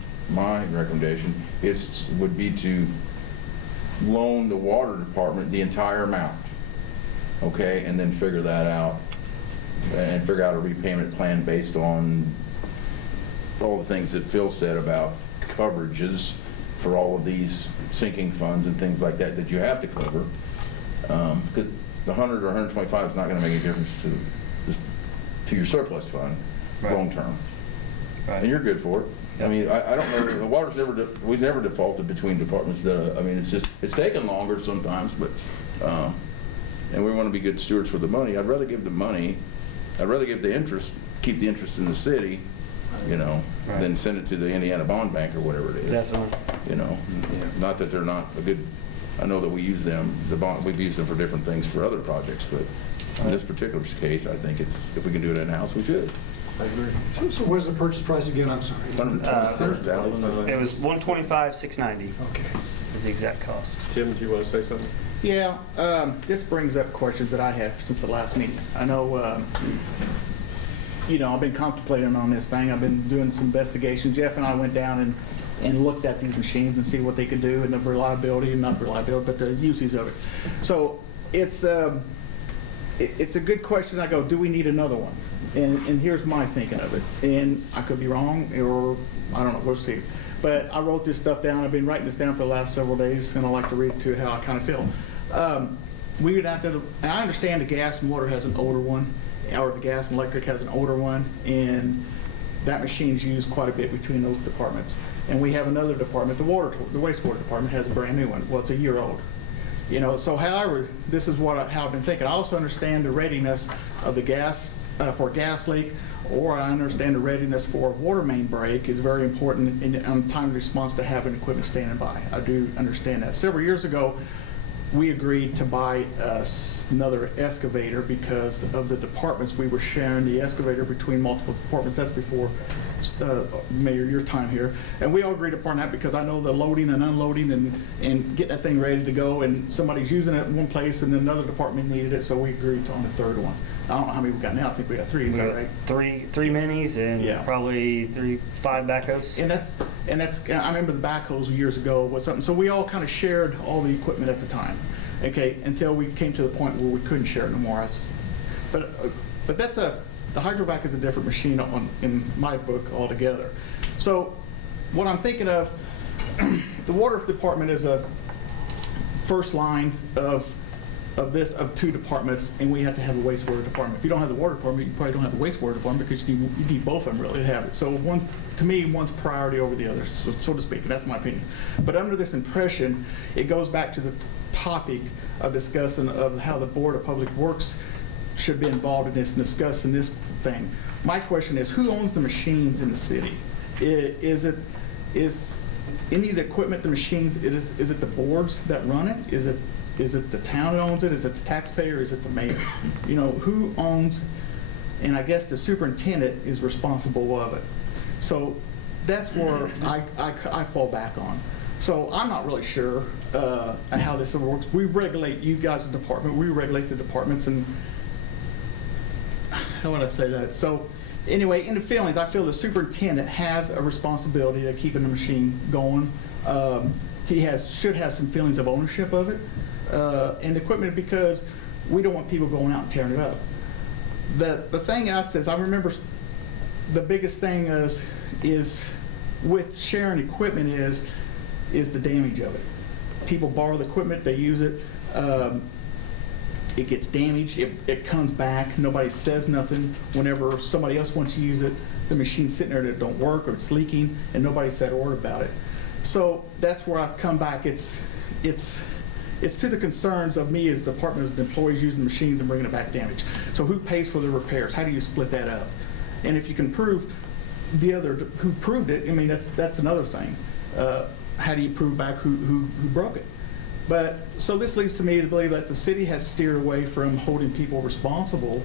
would be to loan the water department the entire amount, okay, and then figure that out and figure out a repayment plan based on all the things that Phil said about coverages for all of these sinking funds and things like that that you have to cover, because the 100 or 125 is not going to make a difference to your surplus fund Right. long term. Right. And you're good for it. I mean, I don't know, the water's we've never defaulted between departments. I mean, it's taken longer sometimes, but, and we want to be good stewards for the money. I'd rather give the interest, keep the interest in the city, you know, Right. than send it to the Indiana Bond Bank or whatever it is. definitely. You know, not that they're not a good, I know that we use them, we've used them for different things for other projects, but in this particular case, I think if we can do it in-house, we should. I agree. So what is the purchase price again? I'm sorry. $126,000. It was $125,690 Okay. is the exact cost. Tim, do you want to say something? Yeah, this brings up questions that I have since the last meeting. I know, I've been contemplating on this thing. I've been doing some investigation. Jeff and I went down and looked at these machines and see what they could do and the reliability, not reliability, but the usage of it. So it's a good question. I go, do we need another one? And here's my thinking of it. And I could be wrong, or I don't know, we'll see. But I wrote this stuff down. I've been writing this down for the last several days, and I like to read to how I kind of feel. We would have to, and I understand the gas and water has an older one, or the gas and electric has an older one, and that machine's used quite a bit between those departments. And we have another department, the wastewater department has a brand new one. Well, it's a year old. So however, this is how I've been thinking. I also understand the readiness of the gas, for a gas leak, or I understand the readiness for a water main break is very important in time response to having equipment standing by. I do understand that. Several years ago, we agreed to buy another excavator because of the departments. We were sharing the excavator between multiple departments. That's before, Mayor, your time here. And we all agreed upon that because I know the loading and unloading and getting that thing ready to go, and somebody's using it in one place and another department needed it, so we agreed on the third one. I don't know how many we got now. I think we got 3. Is that right? Three minis and Yeah. probably 5 backhoes. And that's I remember the backhoes years ago was something. So we all kind of shared all the equipment at the time, okay, until we came to the point where we couldn't share it no more. But the hydrovac is a different machine in my book altogether. So what I'm thinking of, the water department is a first line of two departments, and we have to have a wastewater department. If you don't have the water department, you probably don't have a wastewater department, because you need both of them really to have it. So to me, one's priority over the other, so to speak, and that's my opinion. But under this impression, it goes back to the topic of discussing of how the Board of Public Works should be involved in this and discussing this thing. My question is, who owns the machines in the city? Is any of the equipment, the machines, is it the boards that run it? Is it the town that owns it? Is it the taxpayer? Is it the mayor? You know, who owns, and I guess the superintendent is responsible of it. So that's where I fall back on. So I'm not really sure how this works. We regulate, you guys' department, we regulate the departments, and how would I say that? So anyway, in the feelings, I feel the superintendent has a responsibility of keeping the machine going. He should have some feelings of ownership of it and equipment, because we don't want people going out and tearing it up. The thing I remember the biggest thing is with sharing equipment is the damage of it. People borrow the equipment, they use it, it gets damaged, it comes back, nobody says nothing. Whenever somebody else wants to use it, the machine's sitting there that don't work, or it's leaking, and nobody said a word about it. So that's where I come back. It's to the concerns of me as the department, as the employees using the machines and bringing it back damaged. So who pays for the repairs? How do you split that up? And if you can prove who proved it, I mean, that's another thing. How do you prove back who broke it? But so this leads to me to believe that the city has steered away from holding people responsible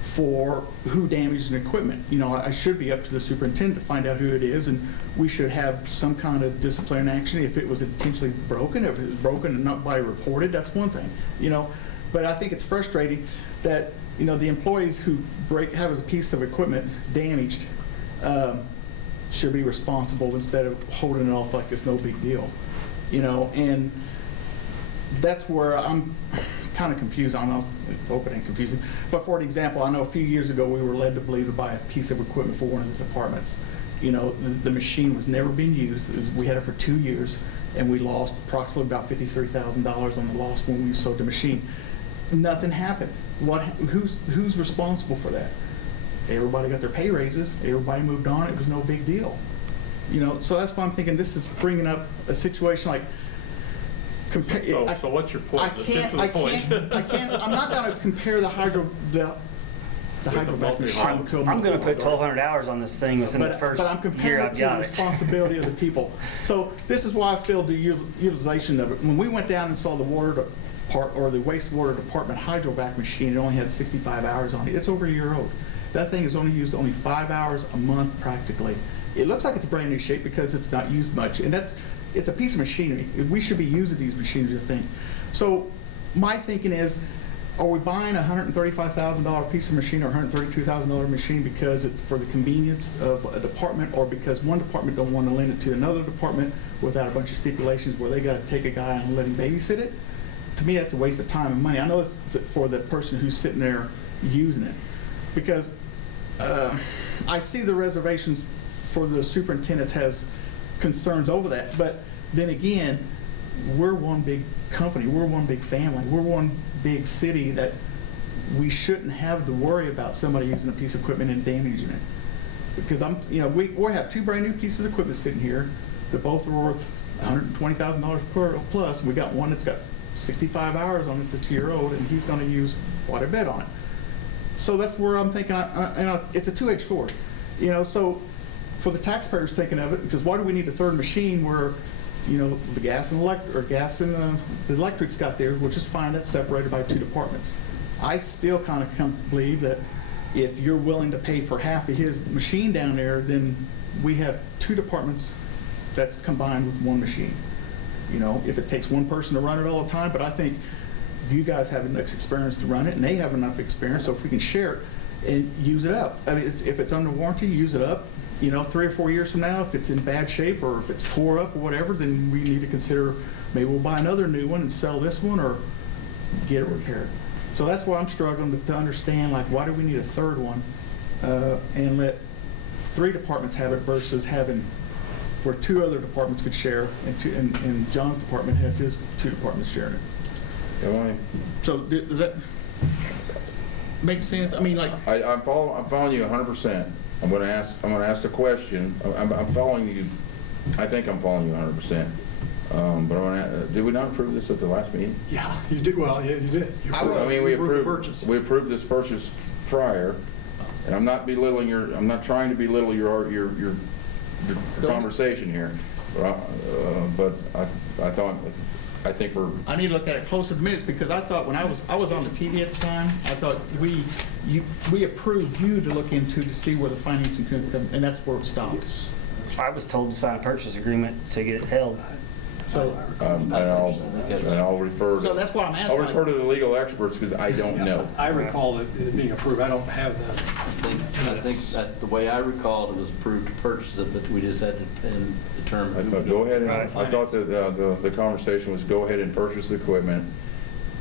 for who damaged an equipment. You know, I should be up to the superintendent to find out who it is, and we should have some kind of disciplinary action if it was intentionally broken. If it was broken and nobody reported, that's one thing, you know. But I think it's frustrating that, you know, the employees who have a piece of equipment damaged should be responsible instead of holding it off like it's no big deal, you know. And that's where I'm kind of confused. I don't know if it's open and confusing. But for an example, I know a few years ago we were led to believe to buy a piece of equipment for one of the departments. You know, the machine was never being used. We had it for 2 years, and we lost approximately about $53,000 on the loss when we sold the machine. Nothing happened. Who's responsible for that? Everybody got their pay raises. Everybody moved on. It was no big deal. You know, so that's why I'm thinking this is bringing up a situation like. So what's your point? Let's get to the point. I'm not going to compare the hydrovac machine to a. I'm going to put 1,200 hours on this thing within the first But I'm year comparing it I've to the got it. responsibility of the people. So this is why I feel the utilization of it. When we went down and saw the the wastewater department hydrovac machine, it only had 65 hours on it. It's over a year old. That thing is only used 5 hours a month practically. It looks like it's brand new shape because it's not used much, and it's a piece of machinery. We should be using these machinery, I think. So my thinking is, are we buying a $135,000 piece of machine or $132,000 machine because it's for the convenience of a department, or because one department don't want to lend it to another department without a bunch of stipulations where they got to take a guy and let him babysit it? To me, that's a waste of time and money. I know it's for the person who's sitting there using it, because I see the reservations for the superintendents has concerns over that. But then again, we're one big company, we're one big family, we're one big city that we shouldn't have to worry about somebody using a piece of equipment and damaging it. Because we have 2 brand new pieces of equipment sitting here that both are worth $120,000 per plus. We got one that's got 65 hours on it that's a year old, and he's going to use quite a bit on it. So that's where I'm thinking, it's a two-edged sword. You know, so for the taxpayers thinking of it, because why do we need a third machine where, you know, the gas and the electric's got there, we'll just find it separated by 2 departments. I still kind of come to believe that if you're willing to pay for half of his machine down there, then we have 2 departments that's combined with 1 machine. You know, if it takes one person to run it all the time, but I think you guys have enough experience to run it, and they have enough experience, so if we can share it and use it up. I mean, if it's under warranty, use it up. You know, 3 or 4 years from now, if it's in bad shape or if it's tore up or whatever, then we need to consider maybe we'll buy another new one and sell this one or get it repaired. So that's why I'm struggling to understand, like, why do we need a third one and let 3 departments have it versus having where 2 other departments could share, and John's department has his 2 departments sharing it. Am I? So does that make sense? I mean, like, I'm following you 100%. I'm gonna ask a question. I'm following you. I think I'm following you 100%. But did we not approve this at the last meeting? Yeah, you did, well, yeah, you did. You I mean, we approved the approved purchase. this purchase prior, and I'm not trying to belittle your conversation here, but I think we're. I need to look at it closer to minutes, because I thought when I was on the TV at the time, I thought we approved you to look into to see where the financing could come, and that's where it stops. I was told to sign a purchase agreement to get it held. So, And I'll refer. so that's why I'm asking. I'll refer to the legal experts because I don't know. I recall it being approved. I don't have that. I think that the way I recalled, it was approved to purchase it, but we just had to determine. I who thought, would go do it. ahead and, I Right. thought that the conversation was go ahead and purchase the equipment,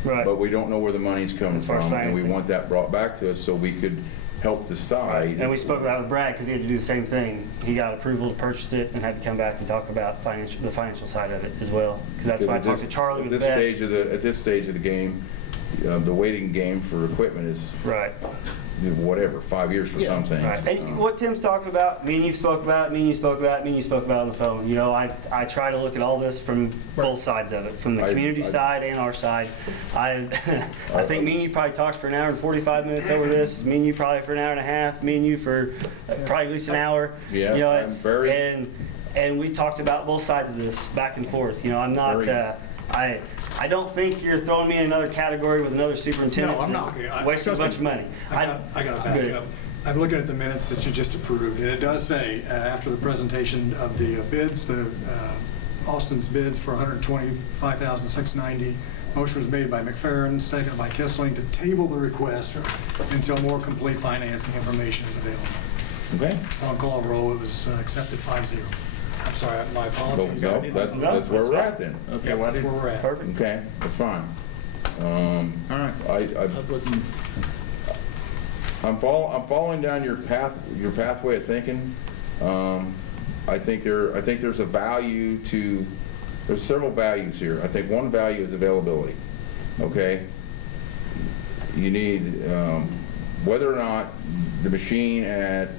Right. but we don't know where the money's coming As far as from, and we financing. want that brought back to us so we could help decide. And we spoke about it with Brad because he had to do the same thing. He got approval to purchase it and had to come back and talk about the financial side of it as well. Because that's why I talked to Charlie At with this Beth. stage of the game, the waiting game for equipment is Right. whatever, 5 years for some things. Right. And what Tim's talking about, me and you spoke about it, me and you spoke about it, me and you spoke about it on the phone. You know, I try to look at all this from both sides of it, from the community side and our side. I think me and you probably talked for an hour and 45 minutes over this, me and you probably for an hour and a half, me and you for probably at least an hour. Yeah, You know, I'm very- and we talked about both sides of this, back and forth. You know, I'm not, I don't think you're throwing me in another category with another superintendent. No, I'm not. Okay, Wasting a bunch of money. I got to back Good. up. I'm looking at the minutes that you just approved, and it does say, after the presentation of the bids, Austin's bids for $125,690, motion was made by McFerrin, seconded by Kissling, to table the request until more complete financing information is available. Okay. On call roll, it was accepted 5-0. I'm sorry, my apologies. No, that's where we're at then. Okay, Yeah, well, that's where we're at. Perfect. Okay, that's fine. all right. I That wasn't- I'm following down your pathway of thinking. I think there's a value to, there's several values here. I think one value is availability, okay? You need, whether or not the machine at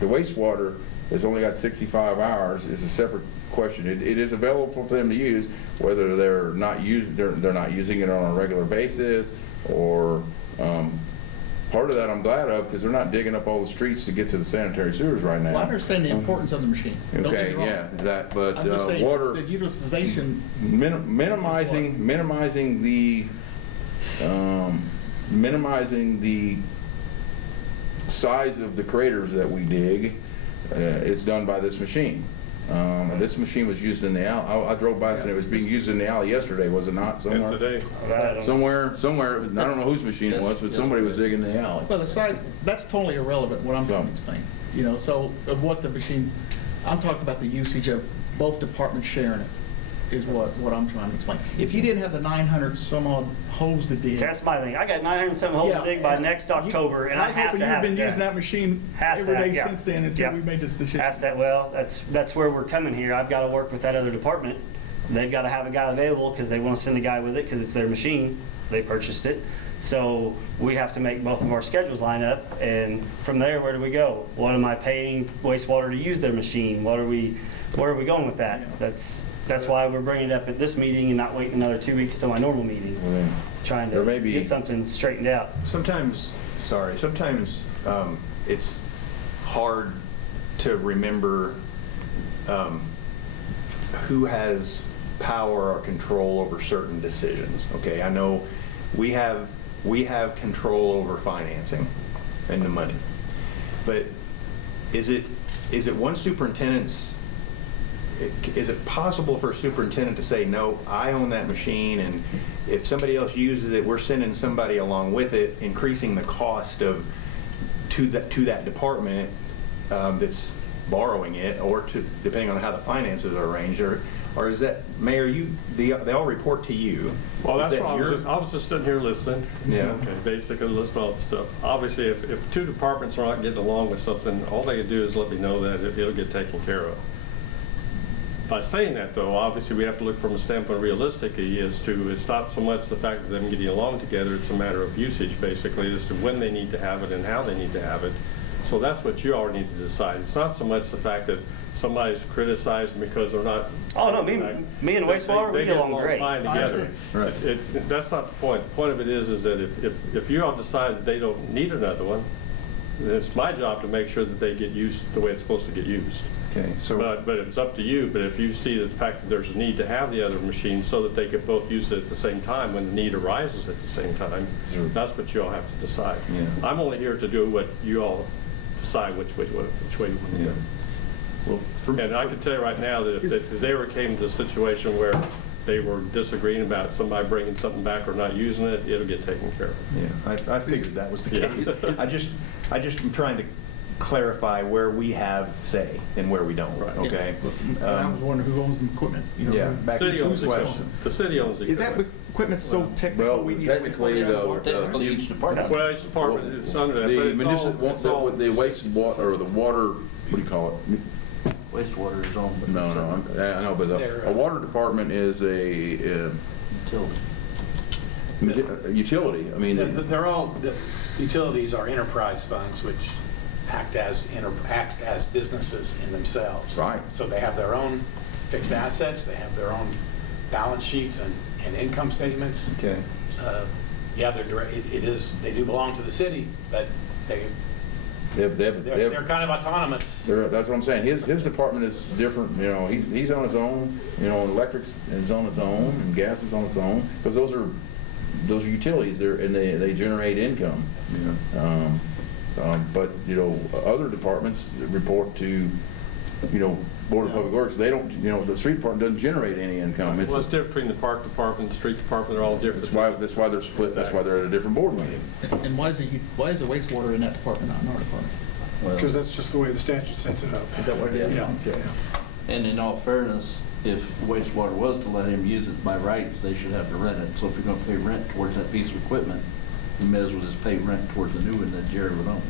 the wastewater has only got 65 hours is a separate question. It is available for them to use, whether they're not using it on a regular basis, or part of that I'm glad of, because they're not digging up all the streets to get to the sanitary sewers right now. Well, I understand the importance of the machine. Don't get Okay, me wrong. yeah, that, but I'm just saying, water, the utilization, minimizing the size of the craters that we dig, is done by this machine. This machine was used in the alley. I drove by and it was being used in the alley yesterday, was it not? Somewhere? Somewhere, I don't know whose machine it was, but somebody was digging in the alley. well, the size, that's totally irrelevant, what I'm trying to explain. You know, so of what the machine, I'm talking about the usage of both departments sharing it, is what I'm trying to explain. If you didn't have the 900 some odd holes to dig. See, that's my thing. I got 907 holes to dig by next October, and I have to have it You've been using done. that machine Has to every day have, yeah. since then until Yeah. we made this decision. Well, that's where we're coming here. I've got to work with that other department. They've got to have a guy available because they want to send a guy with it because it's their machine. They purchased it. So we have to make both of our schedules line up, and from there, where do we go? What am I paying wastewater to use their machine? Where are we going with that? That's why we're bringing it up at this meeting and not waiting another 2 weeks till my normal meeting, trying There may to be- get something straightened out. Sometimes it's hard to remember who has power or control over certain decisions. Okay, I know we have control over financing and the money, but is it one superintendent's? Is it possible for a superintendent to say, no, I own that machine, and if somebody else uses it, we're sending somebody along with it, increasing the cost to that department that's borrowing it, or depending on how the finances are arranged, or is that, Mayor, they all report to you? Well, Is that's that why your- I was just sitting here listening. Yeah. Okay, basically listening to all the stuff. Obviously, if two departments are not getting along with something, all they can do is let me know that it'll get taken care of. By saying that, though, obviously we have to look from a standpoint realistically as to, it's not so much the fact of them getting along together, it's a matter of usage, basically, as to when they need to have it and how they need to have it. So that's what you all need to decide. It's not so much the fact that somebody's criticizing because they're not. Oh, no, me and wastewater, we get along great. Fine together. Right. That's not the point. The point of it is that if you all decide that they don't need another one, then it's my job to make sure that they get used the way it's supposed to get used. Okay, so. But it's up to you. But if you see the fact that there's a need to have the other machine so that they can both use it at the same time when the need arises at the same time, that's what you all have to decide. Yeah. I'm only here to do what you all decide which way you want to Yeah. go. Well, And I can tell you right now that if they ever came to a situation where they were disagreeing about somebody bringing something back or not using it, it'll get taken care of. Yeah, I figured that was the Yeah. case. I just am trying to clarify where we have say and where we don't, Right. okay? And I was wondering who owns the equipment, you know? Yeah, who- back to City owns the the question. equipment. The city owns the Is that equipment. equipment so technical? Well, we need technically, though, Technically, each department. Well, each department is under that, but The it's municipal, all. the wastewater, or the water, what do you call it? Wastewater is on. No, I know, but a water department is a utility. I mean, They're all, the utilities are enterprise funds, which act as businesses in themselves. Right. So they have their own fixed assets, they have their own balance sheets and income statements. Okay. Yeah, they do belong to the city, but they're they're kind of autonomous. that's what I'm saying. His department is different, you know, he's on his own, you know, electric is on its own, and gas is on its own, because those are utilities there, and they generate income. But, you know, other departments report to, you know, Board of Public Works. They don't, you know, the street department doesn't generate any income. Well, it's different between the park department and the street department, they're all different. That's why they're split, that's why they're at a different board meeting. And why is the wastewater in that department, not in our department? Because that's just the way the statute sets it up. Is that what it is? Yeah. Okay. And in all fairness, if wastewater was to let him use it by rights, they should have to rent it. So if you're gonna pay rent towards that piece of equipment, you may as well just pay rent towards the new one that Jerry would own.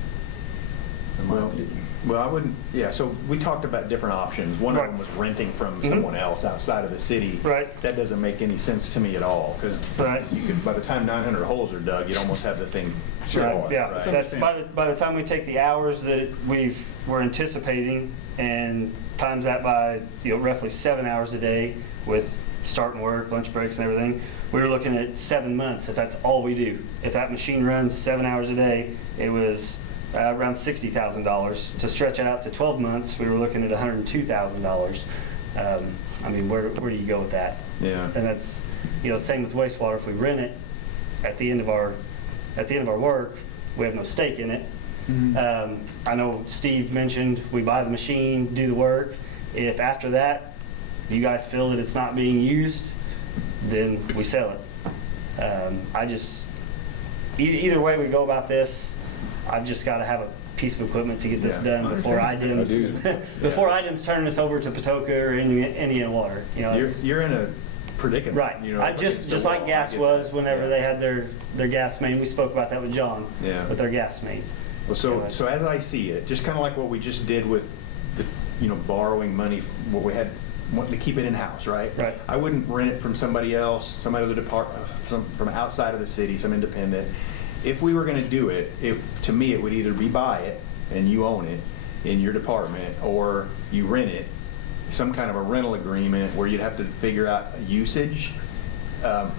In my opinion. Well, I wouldn't, yeah, so we talked about different options. One of them was renting from someone else outside of the city. Right. That doesn't make any sense to me at all, because Right. you could, by the time 900 holes are dug, you'd almost have the thing going, Yeah, right? that's by the time we take the hours that we're anticipating and times that by, you know, roughly 7 hours a day with starting work, lunch breaks and everything, we were looking at 7 months if that's all we do. If that machine runs 7 hours a day, it was around $60,000. To stretch it out to 12 months, we were looking at $102,000. I mean, where do you go with that? Yeah. And that's, you know, same with wastewater. If we rent it at the end of our work, we have no stake in it. I know Steve mentioned we buy the machine, do the work. If after that you guys feel that it's not being used, then we sell it. Either way we go about this, I've just got to have a piece of equipment to get this Yeah. done before IDEM's turn this over to Patoka or Indiana Water. You know, You're in a predicament. right. You know, I just like I gas get was that. whenever Yeah. they had their gas main. We spoke about that with John. Yeah. With their gas main. Well, so as I see it, just kind of like what we just did with the, you know, borrowing money, what we had, wanting to keep it in-house, right? Right. I wouldn't rent it from somebody else, some other department, from outside of the city, some independent. If we were going to do it, to me, it would either be buy it and you own it in your department, or you rent it, some kind of a rental agreement where you'd have to figure out usage,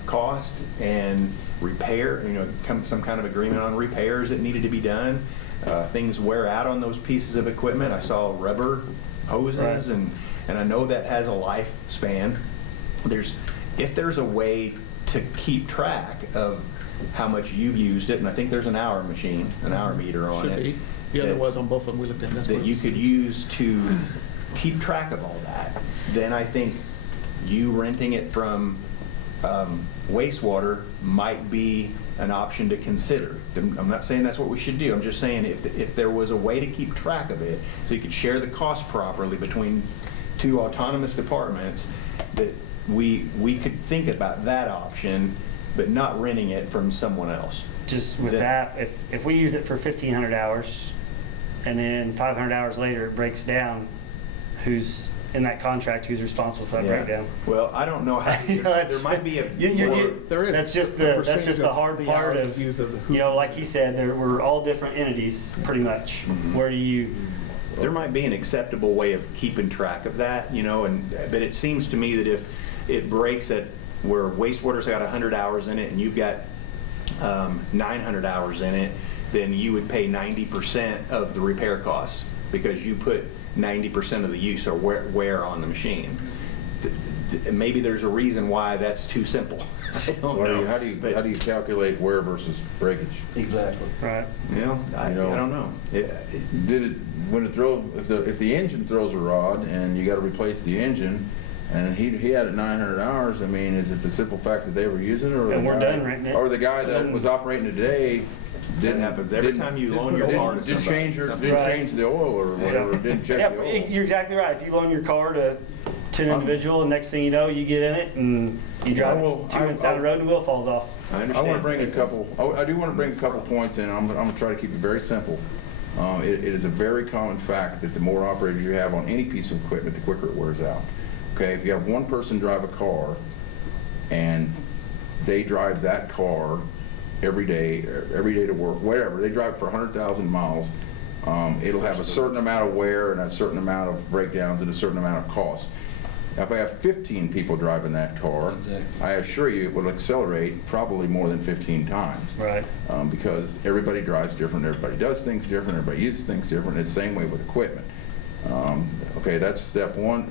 cost, and repair, you know, some kind of agreement on repairs that needed to be done. Things wear out on those pieces of equipment. I saw rubber hoses, and I know that has a lifespan. If there's a way to keep track of how much you've used it, and I think there's an hour machine, an hour meter on Should it. be. Yeah, there that- was on both of them we looked at. That's what that it you was. could use to keep track of all that, then I think you renting it from wastewater might be an option to consider. I'm not saying that's what we should do. I'm just saying if there was a way to keep track of it, so you could share the cost properly between two autonomous departments, that we could think about that option, but not renting it from someone else. Just with Then- that, if we use it for 1,500 hours and then 500 hours later it breaks down, who's in that contract who's responsible for that Yeah. breakdown. Well, I don't know how, You know, there it's- might be a. There is. That's just The that's just the hard percentage part hours of, used of the who. you know, like he said, we're all different entities, pretty much. Where do you, There might be an acceptable way of keeping track of that, you know, but it seems to me that if it breaks at where wastewater's got 100 hours in it and you've got 900 hours in it, then you would pay 90% of the repair costs because you put 90% of the use or wear on the machine. Maybe there's a reason why that's too simple. I don't know. How do you calculate wear versus breakage? Exactly. right? You know, I don't know. Did it, when it throws, if the engine throws a rod and you gotta replace the engine, and he had it 900 hours, I mean, is it the simple fact that they were using it, or And the we're guy- done renting it. or the guy that was operating today didn't happens every didn't- time you loan didn't- your car to didn't somebody. change Right. change the oil or whatever, didn't check Yeah, the oil. you're exactly right. If you loan your car to an individual, and next thing you know, you get in it and you drive two minutes down the road and the wheel falls off. I I understand. want to bring a couple, I do want to bring a couple points in. I'm going to try to keep it very simple. It is a very common fact that the more operators you have on any piece of equipment, the quicker it wears out. Okay, if you have one person drive a car and they drive that car every day to work, whatever, they drive it for 100,000 miles, it'll have a certain amount of wear and a certain amount of breakdowns and a certain amount of cost. If I have 15 people driving that car, Exactly. I assure you it will accelerate probably more than 15 times. Right. Because everybody drives different, everybody does things different, everybody uses things different. It's the same way with equipment. Okay, that's step one.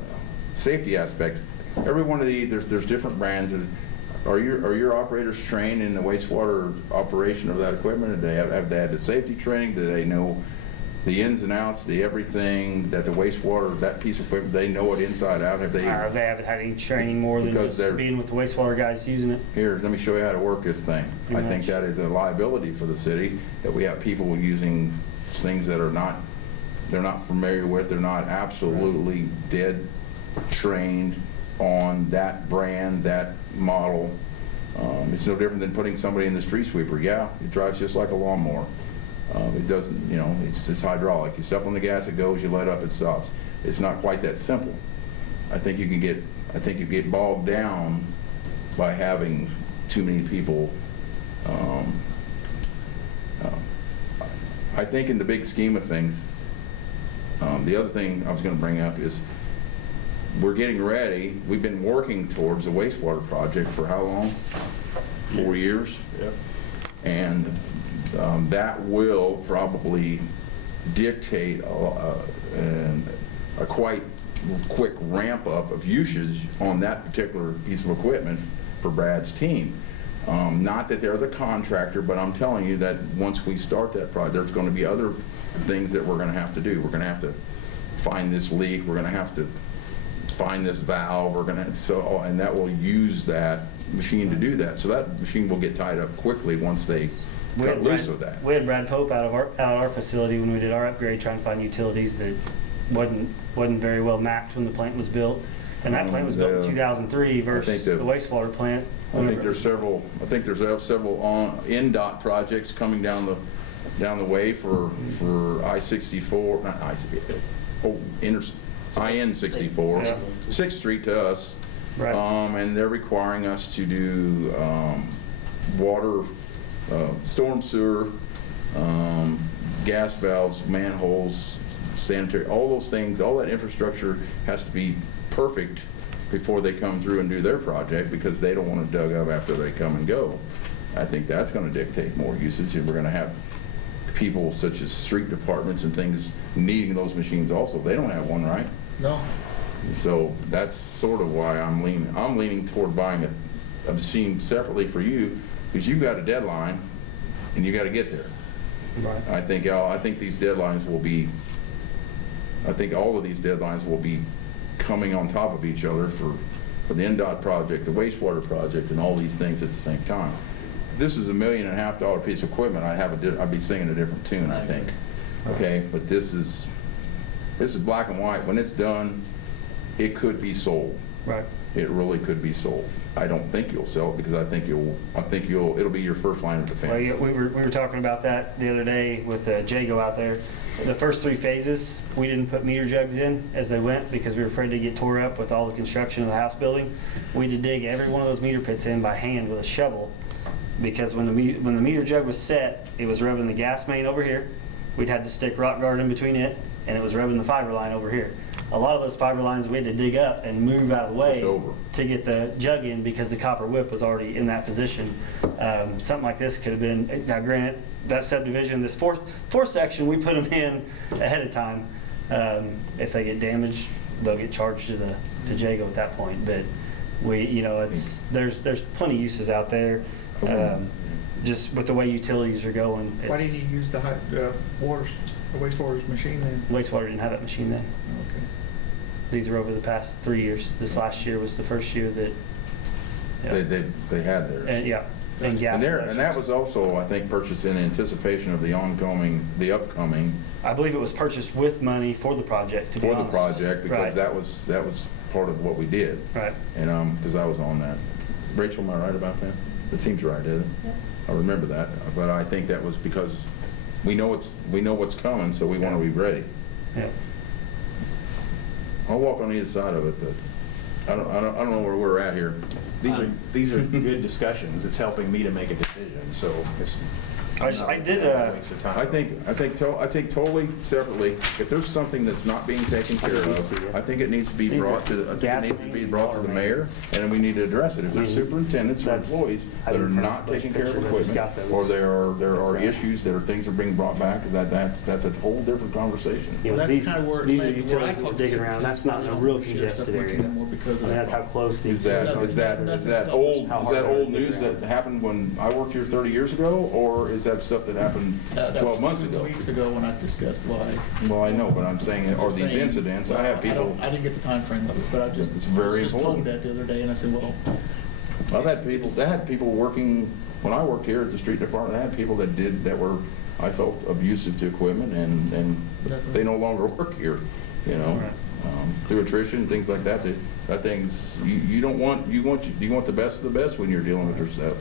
Safety aspects. Every one of these, there's different brands. Are your operators trained in the wastewater operation of that equipment? Do they have they had the safety training? Do they know the ins and outs, the everything that the wastewater, that piece of equipment, they know it inside out? Have they? They haven't had any training more than Because they're- just being with the wastewater guys using it. Here, let me show you how to work this thing. Pretty I think much. that is a liability for the city, that we have people using things that they're not familiar with, they're not absolutely dead trained on that brand, that model. It's no different than putting somebody in the street sweeper. Yeah, it drives just like a lawnmower. It doesn't, you know, it's hydraulic. You step on the gas, it goes, you let up, it stops. It's not quite that simple. I think you get bogged down by having too many people. I think in the big scheme of things, the other thing I was going to bring up is we're getting ready. We've been working towards a wastewater project for how long? 4 years? Yep. And that will probably dictate a quite quick ramp up of usage on that particular piece of equipment for Brad's team. Not that they're the contractor, but I'm telling you that once we start that project, there's going to be other things that we're going to have to do. We're going to have to find this leak. We're going to have to find this valve. We're going to and that will use that machine to do that. So that machine will get tied up quickly once they cut loose with that. We had Brad Pope out of our facility when we did our upgrade, trying to find utilities that wasn't very well mapped when the plant was built. And that plant was built in 2003 versus the wastewater plant. I think there's several on NDOT projects coming down the way for I-64, not IN-64, Yeah. 6th Street to us. Right. And they're requiring us to do water, storm sewer, gas valves, manholes, sanitary, all those things, all that infrastructure has to be perfect before they come through and do their project, because they don't want it dug up after they come and go. I think that's going to dictate more usage, and we're going to have people such as street departments and things needing those machines also. They don't have one, right? No. So that's sort of why I'm leaning toward buying a machine separately for you, because you've got a deadline and you got to get there. Right. I think these deadlines will be, I think all of these deadlines will be coming on top of each other for the NDOT project, the wastewater project, and all these things at the same time. If this is $1.5 million piece of equipment, I'd be singing a different tune, I think. Okay, but this is black and white. When it's done, it could be sold. Right. it really could be sold. I don't think you'll sell it because I think it'll be your first line of Well, defense. yeah, we were talking about that the other day with Jago out there. The first 3 phases, we didn't put meter jugs in as they went because we were afraid to get tore up with all the construction of the house building. We had to dig every one of those meter pits in by hand with a shovel, because when the meter jug was set, it was rubbing the gas main over here. We'd had to stick rock guard in between it, and it was rubbing the fiber line over here. A lot of those fiber lines we had to dig up and move out of the way Push over. to get the jug in because the copper whip was already in that position. Something like this could have been, now granted, that subdivision, this fourth section, we put them in ahead of time. If they get damaged, they'll get charged to Jago at that point. But there's plenty of uses out there. Just with the way utilities are going. Why didn't you use the wastewater machine then? Wastewater didn't have that machine then. Okay. These are over the past 3 years. This last year was the first year that. Yeah. They had theirs. And, yeah. And gas. And that was also, I think, purchased in anticipation of the upcoming. I believe it was purchased with money for the project. To be For the honest. project, because Right. that was part of what we did. Right. And, because I was on that. Rachel, am I right about that? It seems right, doesn't it? Yeah. I remember that, but I think that was because we know what's coming, so we want to be ready. Yeah. I'll walk on either side of it, but I don't know where we're at here. These are good discussions. It's helping me to make a decision, so it's. I did. I think totally separately, if there's something that's not being taken care of, I think it needs to be brought to the mayor, and then we need to address it. If there's superintendents or employees that are not taking care of equipment, or there are issues that are things that are being brought back, that's a whole different conversation. You know, Well, that's these kind of where these are maybe where I utilities that we're talk digging to around. That's some not in a people, real they don't congested share stuff with area. you more because of That's how close these. Is that old news that happened when I worked here 30 years ago, or is that stuff that happened 12 months 2 ago? weeks ago when I discussed why. Well, I know, but I'm saying, or these incidents, I have people. I didn't get the time frame of it, but It's very I was just told important. that the other day, and I said, well. I had people working, when I worked here at the street department, I had people that were, I felt, abusive to equipment, and they no longer work here, through attrition, things like that. That things, you want the best of the best when you're dealing with yourself.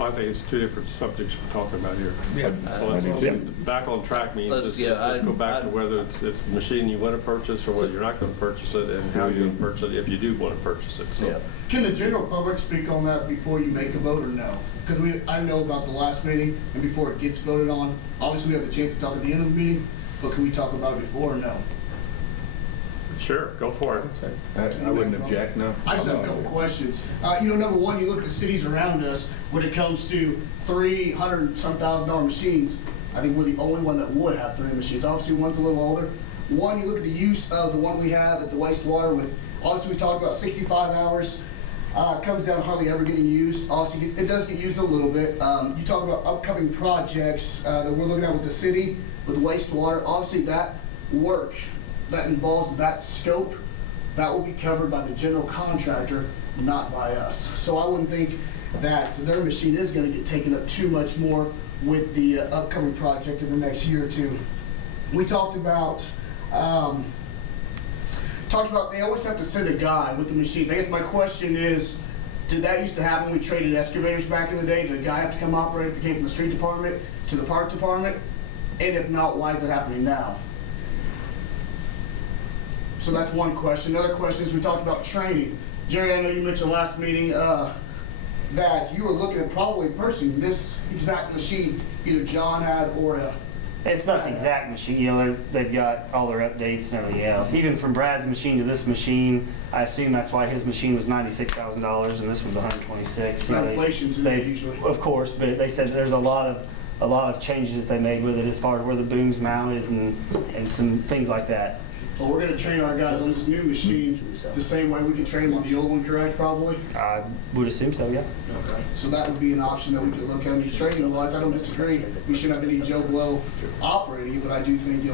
I think it's 2 different subjects we're talking about here. Yeah. So I do too. back on track means Let's let's go back to whether it's the machine you want to purchase or whether you're not going to purchase it, and how you're going to purchase it if you do want to purchase it. So. Can the general public speak on that before you make a vote or no? Because I know about the last meeting and before it gets voted on. Obviously, we have the chance to talk at the end of the meeting, but can we talk about it before or no? Sure, go for it. I wouldn't object, no. I just have a couple questions. Number one, you look at the cities around us, when it comes to $300,000 machines, I think we're the only one that would have 3 machines. Obviously, one's a little older. One, you look at the use of the one we have at the wastewater with, obviously, we talked about 65 hours. Comes down hardly ever getting used. Obviously, it does get used a little bit. You talk about upcoming projects that we're looking at with the city, with wastewater. Obviously, that work that involves that scope, that will be covered by the general contractor, not by us. So I wouldn't think that their machine is going to get taken up too much more with the upcoming project in the next year or two. We talked about they always have to send a guy with the machines. I guess my question is, did that used to happen when we traded excavators back in the day? Did a guy have to come operate if it came from the street department to the park department? And if not, why is it happening now? So that's one question. Another question is, we talked about training. Jerry, I know you mentioned last meeting that you were looking at probably purchasing this exact machine, either John had or It's not the exact machine, they've got all their updates and everything else. Even from Brad's machine to this machine, I assume that's why his machine was $96,000 and this one's $126,000. inflation today usually. Of course, but they said there's a lot of changes that they made with it as far as where the boom's mounted and some things like that. Well, we're going to train our guys on this new machine the same way we can train them on the old one, correct, probably? I would assume so, yeah. Okay. So that would be an option that we could look at. I mean, training-wise, I don't disagree. We shouldn't have any Joe Blow operating, but I do think,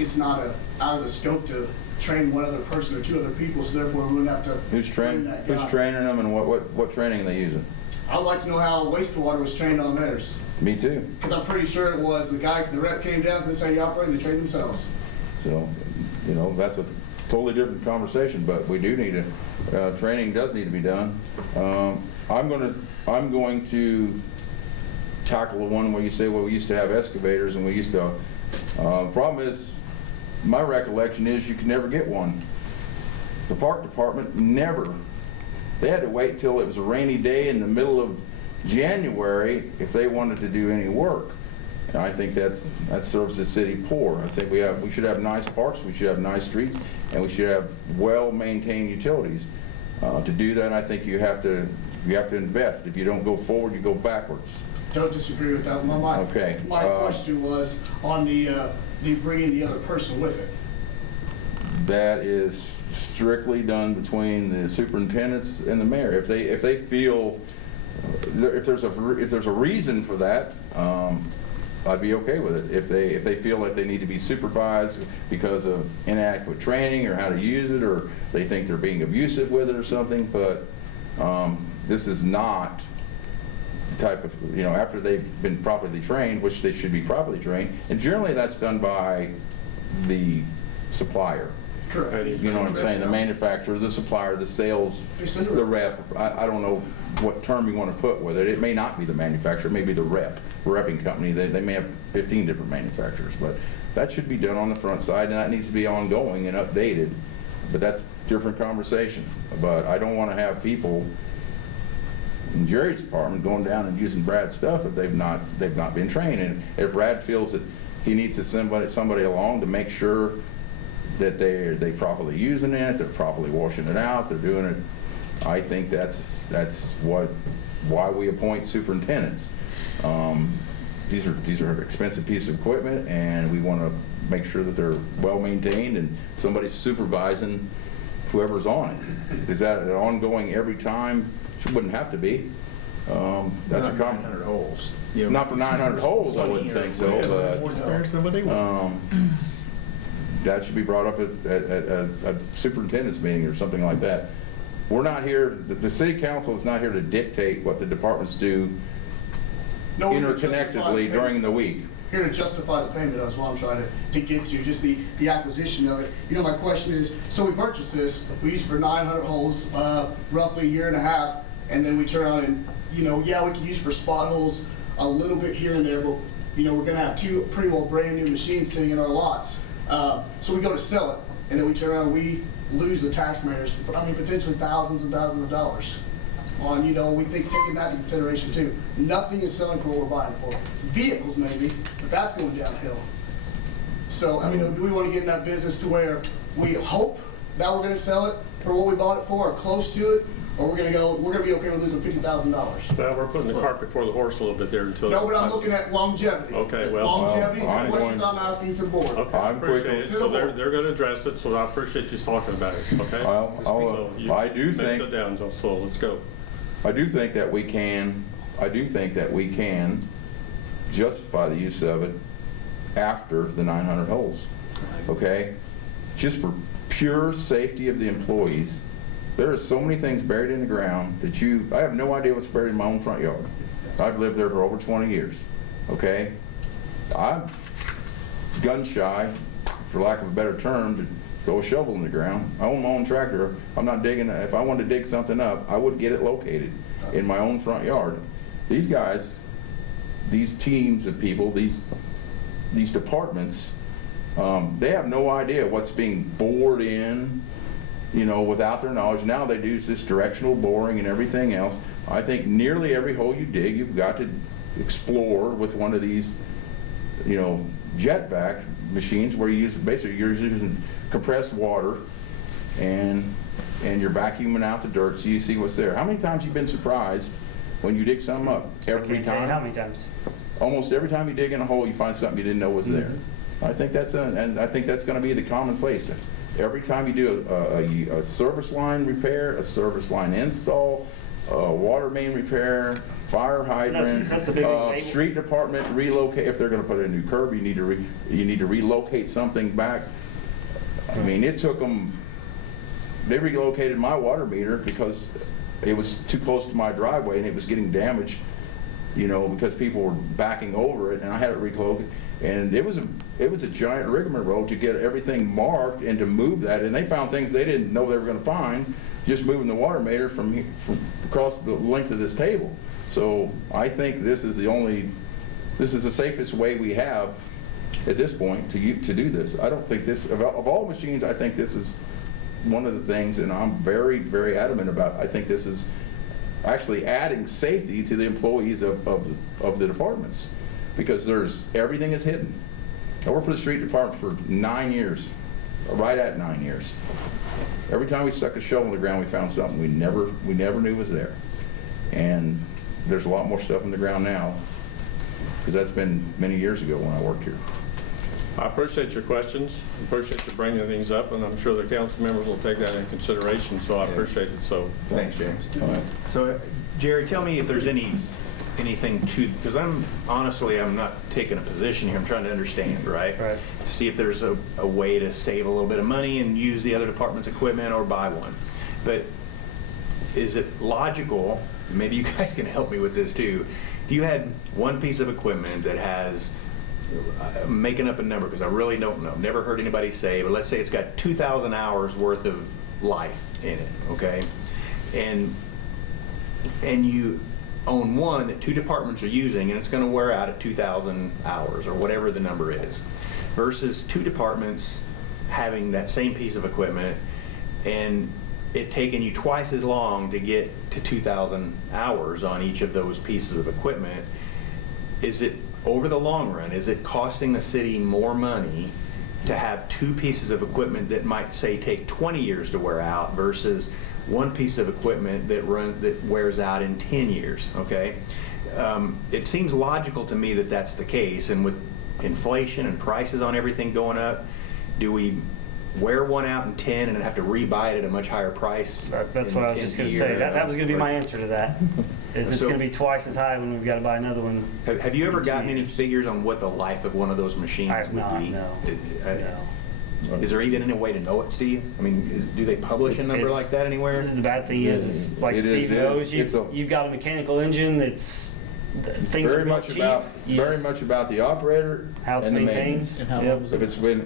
it's not out of the scope to train one other person or 2 other people, so therefore we wouldn't have to train that guy. Who's training them, and what training are they using? I'd like to know how wastewater was trained on theirs. Me too. Because I'm pretty sure it was the rep came down, said, "This is how you operate," and they trained themselves. So, that's a totally different conversation, but we do need to Training does need to be done. I'm going to tackle the one where you say, well, we used to have excavators and we used to, problem is, my recollection is you could never get one. The park department never. They had to wait till it was a rainy day in the middle of January if they wanted to do any work. And I think that serves the city poor. I think we should have nice parks, we should have nice streets, and we should have well-maintained utilities. To do that, I think you have to invest. If you don't go forward, you go backwards. Don't disagree with that. My question was on the bringing the other person with it. That is strictly done between the superintendents and the mayor. If they feel if there's a reason for that, I'd be okay with it. If they feel like they need to be supervised because of inadequate training or how to use it, or they think they're being abusive with it or something, but this is not the type of, after they've been properly trained, which they should be properly trained, and generally that's done by the supplier. Correct. You know what I'm saying? The manufacturer, the supplier, the sales, the rep. I don't know what term you want to put with it. It may not be the manufacturer, it may be the repping company. They may have 15 different manufacturers, but that should be done on the front side, and that needs to be ongoing and updated. But that's a different conversation. But I don't want to have people in Jerry's department going down and using Brad's stuff if they've not been trained. And if Brad feels that he needs to send somebody along to make sure that they properly using it, they're properly washing it out, they're doing it. I think that's why we appoint superintendents. These are expensive pieces of equipment, and we want to make sure that they're well maintained and somebody's supervising whoever's on it. Is that an ongoing every time? It wouldn't have to be. That's not 900 holes. Not for 900 holes, I wouldn't think so. More experience than what they want. That should be brought up at a superintendent's meeting or something like that. We're not here, the city council is not here to dictate what the departments do interconnectedly during the week. Here to justify the payment, that's what I'm trying to get to, just the acquisition of it. My question is, so we purchased this, we used it for 900 holes, roughly a year and a half, and then we turn around and, yeah, we can use it for spot holes a little bit here and there, but, we're gonna have two pretty well brand new machines sitting in our lots. So we go to sell it, and then we turn around and we lose the taxpayers, potentially thousands and thousands of dollars on, we think taking that into consideration too. Nothing is selling for what we're buying it for. Vehicles maybe, but that's going downhill. So, do we want to get in that business to where we hope that we're going to sell it for what we bought it for or close to it, or we're going to be okay with losing $50,000? Well, we're putting the cart before the horse a little bit there until. No, but I'm looking at longevity. Okay, well. Longevity is the questions I'm asking to the board. Okay, I appreciate it. So they're going to address it, so I appreciate you talking about it, okay? Well, I do think. Sit down, so let's go. I do think that we can justify the use of it after the 900 holes, okay? Just for pure safety of the employees. There are so many things buried in the ground that I have no idea what's buried in my own front yard. I've lived there for over 20 years, okay? I'm gun shy, for lack of a better term, to throw a shovel in the ground. I own my own tractor. I'm not digging. If I wanted to dig something up, I would get it located in my own front yard. These guys, these teams of people, these departments, they have no idea what's being bored in, without their knowledge. Now they do this directional boring and everything else. I think nearly every hole you dig, you've got to explore with one of these, jet vac machines where you're using compressed water and you're vacuuming out the dirt so you see what's there. How many times have you been surprised when you dig something up? Every time? How many times? Almost every time you dig in a hole, you find something you didn't know was there. I think that's going to be the commonplace. Every time you do a service line repair, a service line install, water main repair, fire hydrant, That's the big thing. street department relocate. If they're going to put in a new curb, you need to relocate something back. It took them. They relocated my water meter because it was too close to my driveway and it was getting damaged. because people were backing over it, and I had it recloaked, and it was a giant rigmarole to get everything marked and to move that, and they found things they didn't know they were going to find just moving the water meter from across the length of this table. So I think this is the safest way we have at this point to do this. I don't think this, of all machines, I think this is one of the things, and I'm very, very adamant about, I think this is actually adding safety to the employees of the departments, because everything is hidden. I worked for the street department for 9 years, right at 9 years. Every time we stuck a shovel in the ground, we found something we never knew was there. And there's a lot more stuff in the ground now, because that's been many years ago when I worked here. I appreciate your questions, appreciate you bringing things up, and I'm sure the council members will take that into consideration, so I appreciate it. So Thanks, James. So, Jerry, tell me if there's anything to, because I'm not taking a position here. I'm trying to understand, right? Right. To see if there's a way to save a little bit of money and use the other department's equipment or buy one. But is it logical, maybe you guys can help me with this too, if you had one piece of equipment that has, I'm making up a number because I really don't know, never heard anybody say, but let's say it's got 2,000 hours worth of life in it, okay? And you own one that 2 departments are using, and it's going to wear out at 2,000 hours or whatever the number is, versus 2 departments having that same piece of equipment and it taking you twice as long to get to 2,000 hours on each of those pieces of equipment. Is it, over the long run, is it costing the city more money to have 2 pieces of equipment that might, say, take 20 years to wear out versus one piece of equipment that wears out in 10 years, okay? It seems logical to me that that's the case, and with inflation and prices on everything going up, do we wear one out in 10 and then have to rebuy it at a much higher price? That's what I was just going to say. That was going to be my answer to that. Is it's So- going to be twice as high when we've got to buy another one. Have you ever in 2 gotten any years. figures on what the life of one of those machines I have would not, be? no. No. Is there even any way to know it, Steve? I mean, do they publish a number It's- like that anywhere? The bad thing is like It is, Steve it knows, is. you've got a mechanical engine that's, things are Very built much cheap. about You very just- much about the operator How it's and the maintained. maintenance. And how Yep. long was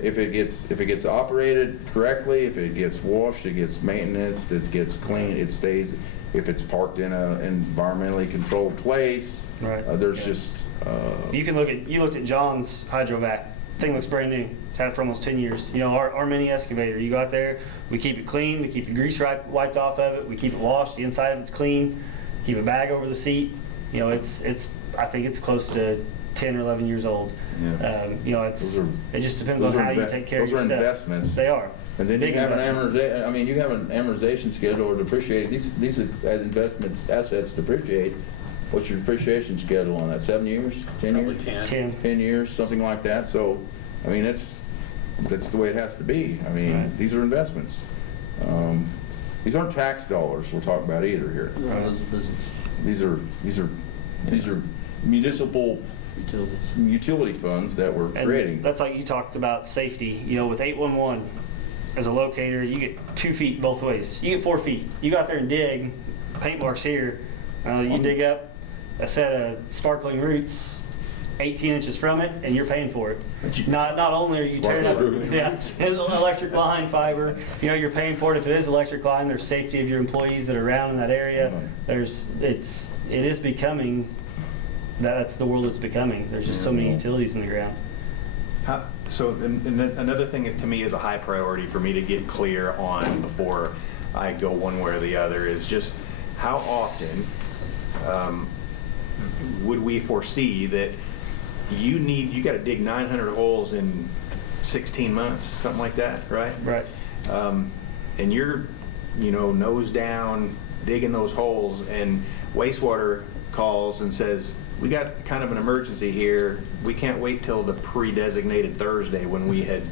If it gets operated correctly, if it gets washed, it gets maintenance, it gets clean, it stays. If it's parked in an environmentally controlled place, Right. there's Yeah. just You looked at John's hydrovac. Thing looks brand new. It's had it for almost 10 years. Our mini excavator, you go out there, we keep it clean, we keep the grease wiped off of it, we keep it washed, the inside of it's clean, keep a bag over the seat. I think it's close to 10 or 11 years old. Yeah. It just depends on how you take care of your those stuff. are investments. They are. And then Big you have investments. you have an amortization schedule or depreciate. These investments, assets depreciate. What's your depreciation schedule on that? 7 years? 10 Probably years? 10. 10. 10 years, something like that. So, I mean, that's the way it has to be. I mean, Right. these are investments. These aren't tax dollars we're talking about either here. Right, as a business, These are municipal utilities. utility funds that we're And creating. that's like you talked about safety. With 811, as a locator, you get 2 feet both ways. You get 4 feet. You go out there and dig, paint marks here. You dig up a set of sparkling roots 18 inches from it, and you're paying for it. Not only are you tearing up Sparkling roots. electric line fiber, you're paying for it. If it is electric line, there's safety of your employees that are around in that area. It is becoming, that's the world it's becoming. There's just so many utilities in the ground. And another thing that to me is a high priority for me to get clear on before I go one way or the other is just how often would we foresee that you got to dig 900 holes in 16 months, something like that, right? Right. And you're, nose down, digging those holes, and wastewater calls and says, we got kind of an emergency here. We can't wait till the pre-designated Thursday when we had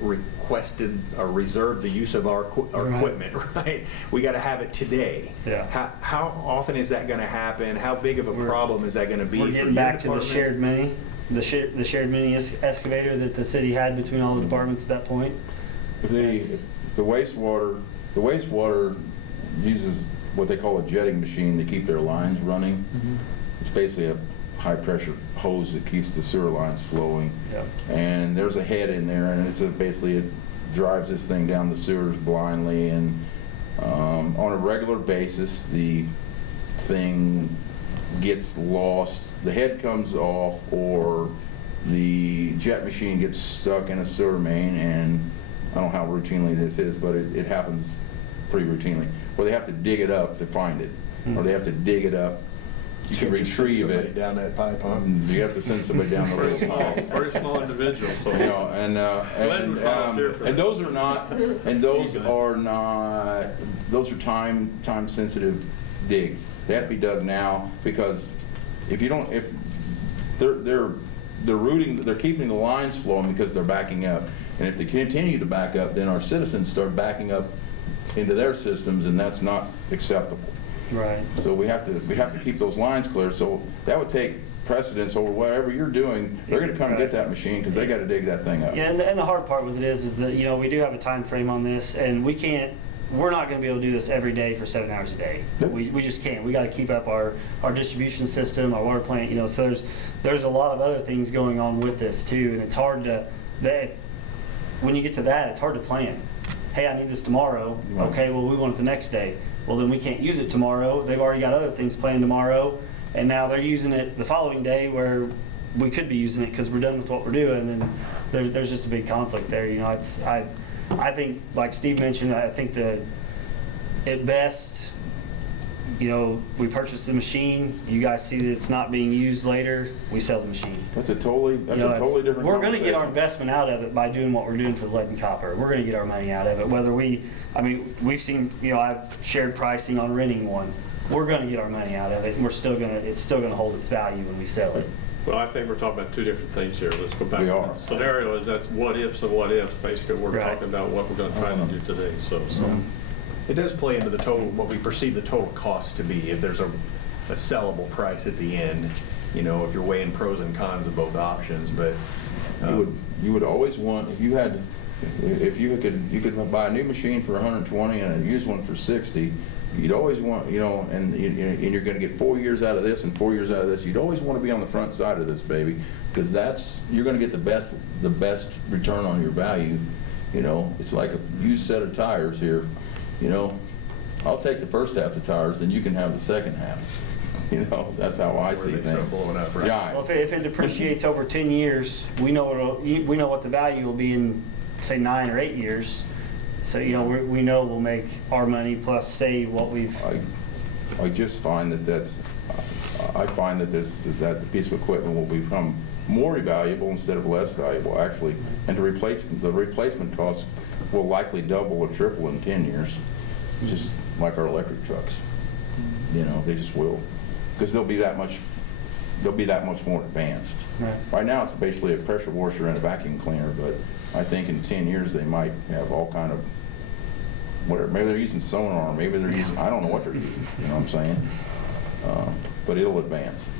requested or reserved the use of our Right. equipment, right? We got to have it today. Yeah. How often is that going to happen? How big of a problem is that going to be We're for getting your back to the department? shared mini, the shared mini excavator that the city had between all the departments at that point. The wastewater uses what they call a jetting machine to keep their lines running. It's basically a high-pressure hose that keeps the sewer lines flowing. Yep. And there's a head in there, and it's basically it drives this thing down the sewers blindly. And on a regular basis, the thing gets lost. The head comes off, or the jet machine gets stuck in a sewer main, and I don't know how routinely this is, but it happens pretty routinely, where they have to dig it up to find it, or they have to dig it up to retrieve it. Down that pipe, huh? You have to send somebody down the Very road. small, very small individual, so. You know, Glenn would volunteer for and that. those are not, and those are not, those are time sensitive digs. They have to be dug now, because if you don't, if they're keeping the lines flowing because they're backing up. And if they continue to back up, then our citizens start backing up into their systems, and that's not acceptable. Right. So we have to keep those lines clear. So that would take precedence over whatever you're doing. They're going to come and get that machine because they got to dig that thing up. Yeah, and the hard part with it is that, you know, we do have a time frame on this, and we're not going to be able to do this every day for 7 hours a day. Nope. We just can't. We got to keep up our distribution system, our water plant, you know, so there's a lot of other things going on with this too, and it's hard to, when you get to that, it's hard to plan. Hey, I need this tomorrow. Right. Okay, well, we want it the next day. Well, then we can't use it tomorrow. They've already got other things planned tomorrow, and now they're using it the following day where we could be using it because we're done with what we're doing, and there's just a big conflict there. You know, I think, like Steve mentioned, I think that at best, you know, we purchase the machine, you guys see that it's not being used later, we sell the machine. That's a totally different. We're going to get our conversation. investment out of it by doing what we're doing for the lead and copper. We're going to get our money out of it. We've seen, you know, I've shared pricing on renting one. We're going to get our money out of it, and it's still going to hold its value when we sell it. Well, I think we're talking about two different things here. Let's go back. We are. The scenario is that's what ifs and what ifs. Basically, we're Right. talking about what we're going to try to do today. So. It does play into the total, what we perceive the total cost to be. If there's a sellable price at the end, you know, if you're weighing pros and cons of both options, but You would always want, if you could buy a new machine for 120 and a used one for 60, you'd always want, you know, and you're going to get 4 years out of this and 4 years out of this. You'd always want to be on the front side of this baby, because you're going to get the best return on your value. You know, it's like a used set of tires here. You know, I'll take the first half of the tires, then you can have the second half. You know, that's how I see they start things. blowing up, right? Yeah. Well, if it depreciates over 10 years, we know what the value will be in, say, 9 or 8 years. So, you know, we know we'll make our money plus save what we've. I just find I find that piece of equipment will become more valuable instead of less valuable, actually, and the replacement costs will likely double or triple in 10 years, just like our electric trucks. You know, they just will, because they'll be that much more advanced. Right now, it's basically a pressure washer and a vacuum cleaner, but I think in 10 years they might have all kind of whatever. Maybe they're using sonar, maybe they're using, I don't know what they're using. You know what I'm saying? But it'll advance.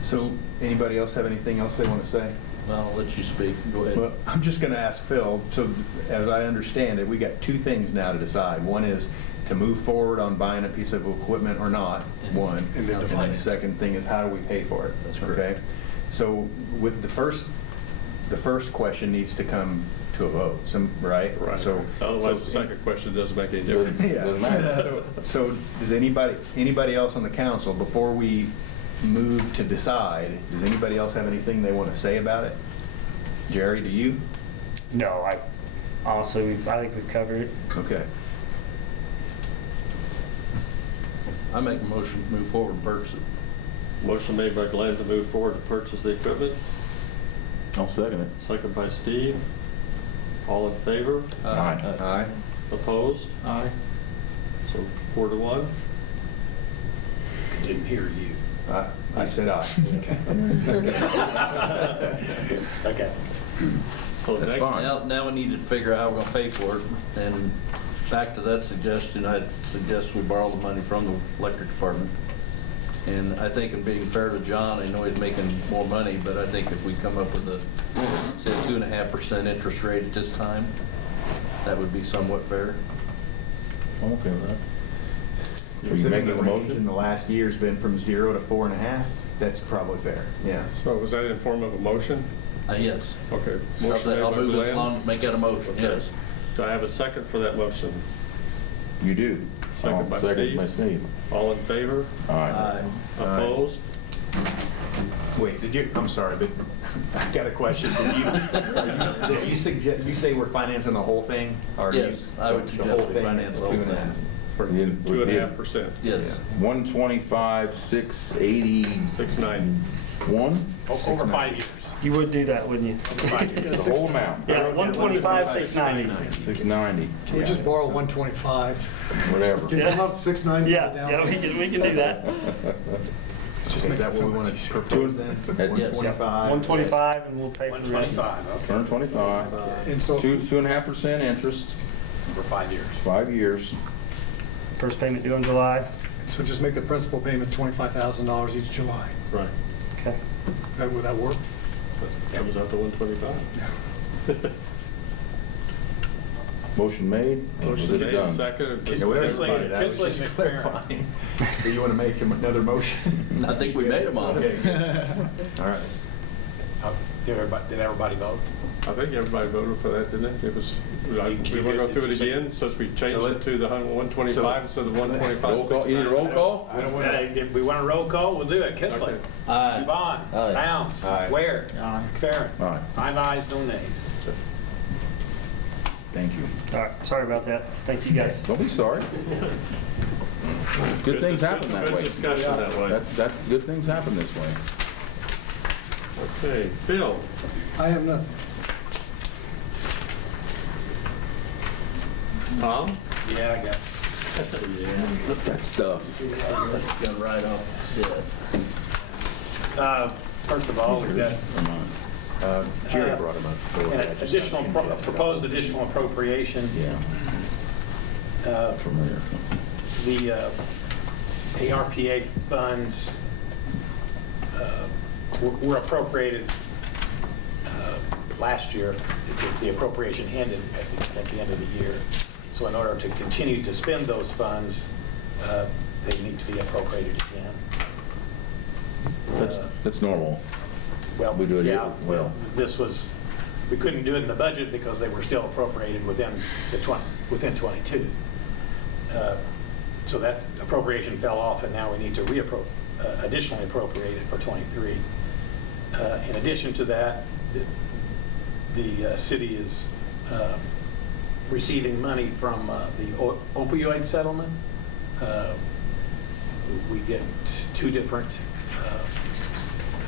So, anybody else have anything else they want to say? I'll let you speak. Go ahead. Well, I'm just going to ask Phil. So, as I understand it, we got two things now to decide. One is to move forward on buying a piece of equipment or not, one. And then to finance. The second thing is how do we pay for it? That's correct. Okay? So, with the first question needs to come to a vote, right? Right. So, Otherwise, the second question doesn't make any difference. Doesn't- doesn't matter. So does anybody else on the council, before we move to decide, does anybody else have anything they want to say about it? Jerry, do you? No, honestly, I think we've covered it. Okay. I make a motion to move forward and purchase it. Motion made by Glenn to move forward to purchase the equipment. I'll second it. Second by Steve. All in favor? Aye. Opposed? Aye. So 4-1. Didn't hear you. I said aye. Okay. So That's next, fine. Now we need to figure out how we're going to pay for it. And back to that suggestion, I'd suggest we borrow the money from the electric department. And I think in being fair to John, I know he's making more money, but I think if we come up with say 2.5% interest rate at this time, that would be somewhat fair. I'm okay with that. Are you Considering making the a range in motion? the last year's been from 0 to 4.5, that's probably fair, yeah. So was that in form of a motion? Yes. Okay. I'll Motion say, made I'll by move this Glenn. along, make that a motion, Okay. yes. Do I have a second for that motion? You do. Second by Second Steve. by Steve. All in favor? Aye. Aye. Opposed? Wait, I'm sorry, but I got a question. Did you suggest, you say we're financing the whole thing? Or you- Yes, I would the suggest whole we thing finance is the whole 2.5? thing. For- In- 2.5%, Yes. 125, 681? 690. Over 5 years. You would do that, wouldn't you? The whole amount? Yeah, 125, 690. 690, Can we just borrow 125? whatever. Can you come up 690? Yeah, we can do that. Just Is makes that what what we we want want to to propose then? Yes. 125? 125 and we'll pay for the rest. 125, okay, Turn 25, And so, 2.5% interest, for 5 years. 5 years. First payment due in July. so just make the principal payment $25,000 each July. Right. Okay. Would that work? That comes out to 125. Motion made. Motion This made, done. second. Yeah, whatever Kisley- you did, I was Kisley just McFerrin. clarifying. Do you want to make him another motion? I think we made them all. Okay. All right. Did everybody vote? I think everybody voted for that, didn't it? It was, we want to go through it again, since we changed it to the 125 instead of 125. Roll call, you need a roll call? I don't want to. If we want a roll call, we'll do it. Kisley. Okay. Aye. Yvonne. Aye. Bounds. Aye. Ware. Aye. McFerrin. Aye. 5 ayes, no nays. Thank you. All right, sorry about that. Thank you, guys. Don't be sorry. Good things happen that Good way. discussion that way. That's, good things happen this way. Okay, Phil, I have nothing. Tom? Yeah, I guess. Look at that stuff. Got right off. First of all, we've got Jerry brought him up. an additional, proposed additional appropriation. Yeah. Familiar. The ARPA funds were appropriated last year. The appropriation ended at the end of the year. So in order to continue to spend those funds, they need to be appropriated again. That's normal. Well, We do it, yeah, yeah. this was, we couldn't do it in the budget because they were still appropriated within 22. So that appropriation fell off, and now we need to additionally appropriate it for 23. In addition to that, the city is receiving money from the opioid settlement. We get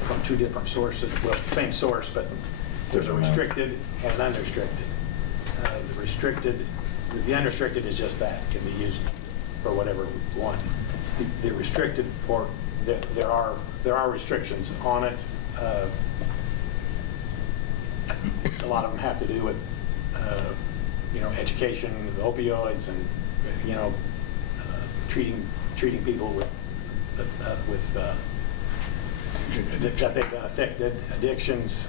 from two different sources, well, same source, but there's a restricted and an unrestricted. The unrestricted is just that, can be used for whatever we want. The restricted part, there are restrictions on it. A lot of them have to do with, education, opioids, and, treating people with that they've been affected, addictions.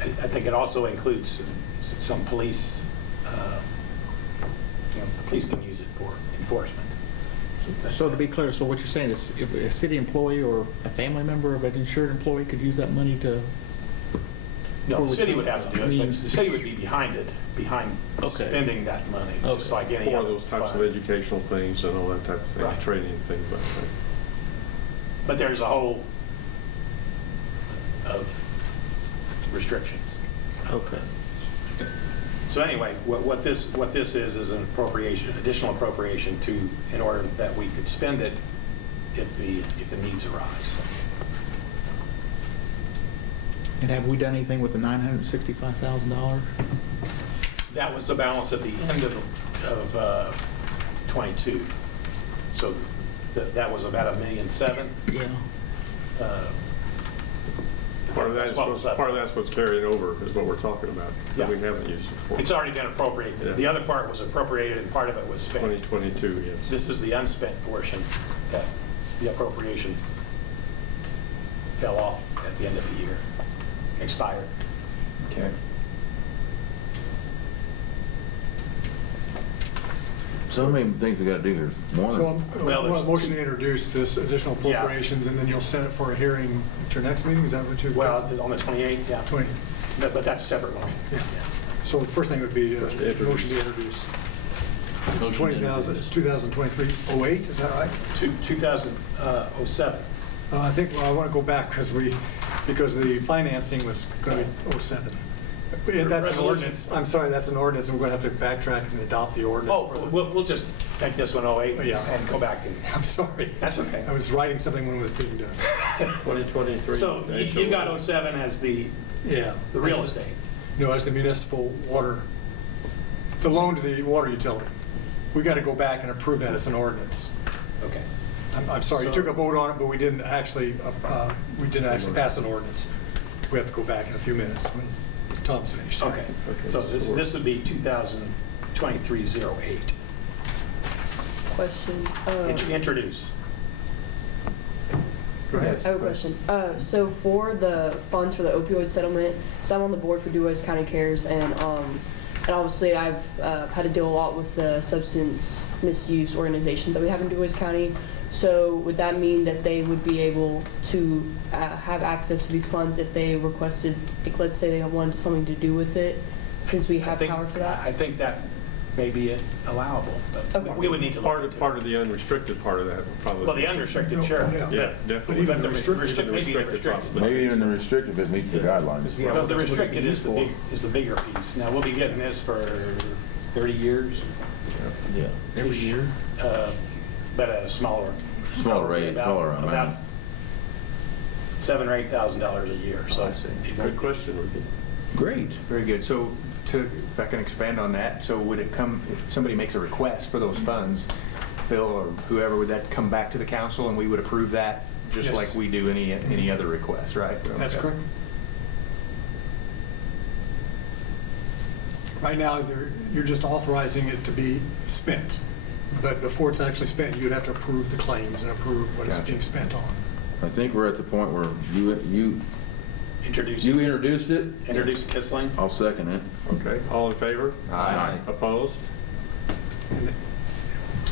I think it also includes some police, the police can use it for enforcement. So to be clear, so what you're saying is if a city employee or a family member of an insured employee could use that money to? No, the city would have to do it, but Means- the city would be behind Okay. spending that money, just Okay. like any For other those types of fund. educational things and all that type of thing, Right. training things like that. But there's a whole of restrictions. Okay. So anyway, what this is an appropriation, additional appropriation in order that we could spend it if the needs arise. And have we done anything with the $965,000? That was the balance at the end of 22. So that was about $1.7 million. Yeah. Part of that's what's carried over, is what we're talking about, that we Yeah. haven't used it for. It's already been appropriated. Yeah. The other part was appropriated and part of it was spent. 2022, yes. This is the unspent portion that the appropriation fell off at the end of the year, expired. Okay. So many things we gotta do here. So One, Well, I want a motion to introduce this additional Yeah. appropriations, and then you'll send it for a hearing at your next meeting? Is that what you've Well, got? on the 28th, yeah. 20, But that's a separate motion. yeah. So the first thing would be First to introduce. motion to introduce. Motion to 20,000, it's 2023-08, is that right? 2007. I think, well, I want to go back because the financing was going to be 07. That's an Resolution. ordinance. I'm sorry, that's an ordinance, and we're going to have to backtrack and adopt the ordinance. Oh, for the- we'll just make this one 08 Oh, yeah. and go back and, I'm sorry. that's okay. I was writing something when it was being done. 2023. So you got 07 as the Yeah. real estate. No, as the municipal water, the loan to the water utility. We got to go back and approve that as an ordinance. Okay. I'm sorry, you So- took a vote on it, but we didn't actually pass an ordinance. We have to go back in a few minutes when Tom's finished. Okay. So this would be 2023-08. Question. Introduce. Go ahead. I have a question. So for the funds for the opioid settlement, so I'm on the board for DuBois County Cares, and obviously I've had to deal a lot with the substance misuse organizations that we have in DuBois County. So would that mean that they would be able to have access to these funds if they requested, like, let's say they wanted something to do with it, since we have power for that? I think that may be allowable, but Okay. we would need to look into it. Part of the unrestricted part of that would probably. Well, the unrestricted, No, sure. yeah. Yeah, definitely. even the But restricted- maybe the restricted. possibility. maybe even the restrictive, it meets the guidelines. Because the restricted is the bigger piece. Now, we'll be getting this for 30 years. Yeah. Every year? But at a smaller. Smaller rate, about- smaller amount. About $7,000 or $8,000 a year, so. I see. Good question, Ricky. Great. Very good. So if I can expand on that, so would it come, if somebody makes a request for those funds, Phil or whoever, would that come back to the council and we would approve that just Yes. like we do any other request, right? That's Okay. correct. Right now, you're just authorizing it to be spent. But before it's actually spent, you'd have to approve the claims and approve what it's Gotcha. being spent on. I think we're at the point where you Introduce introduced it. Kissling. I'll second it. Okay, all in favor? Aye. Opposed?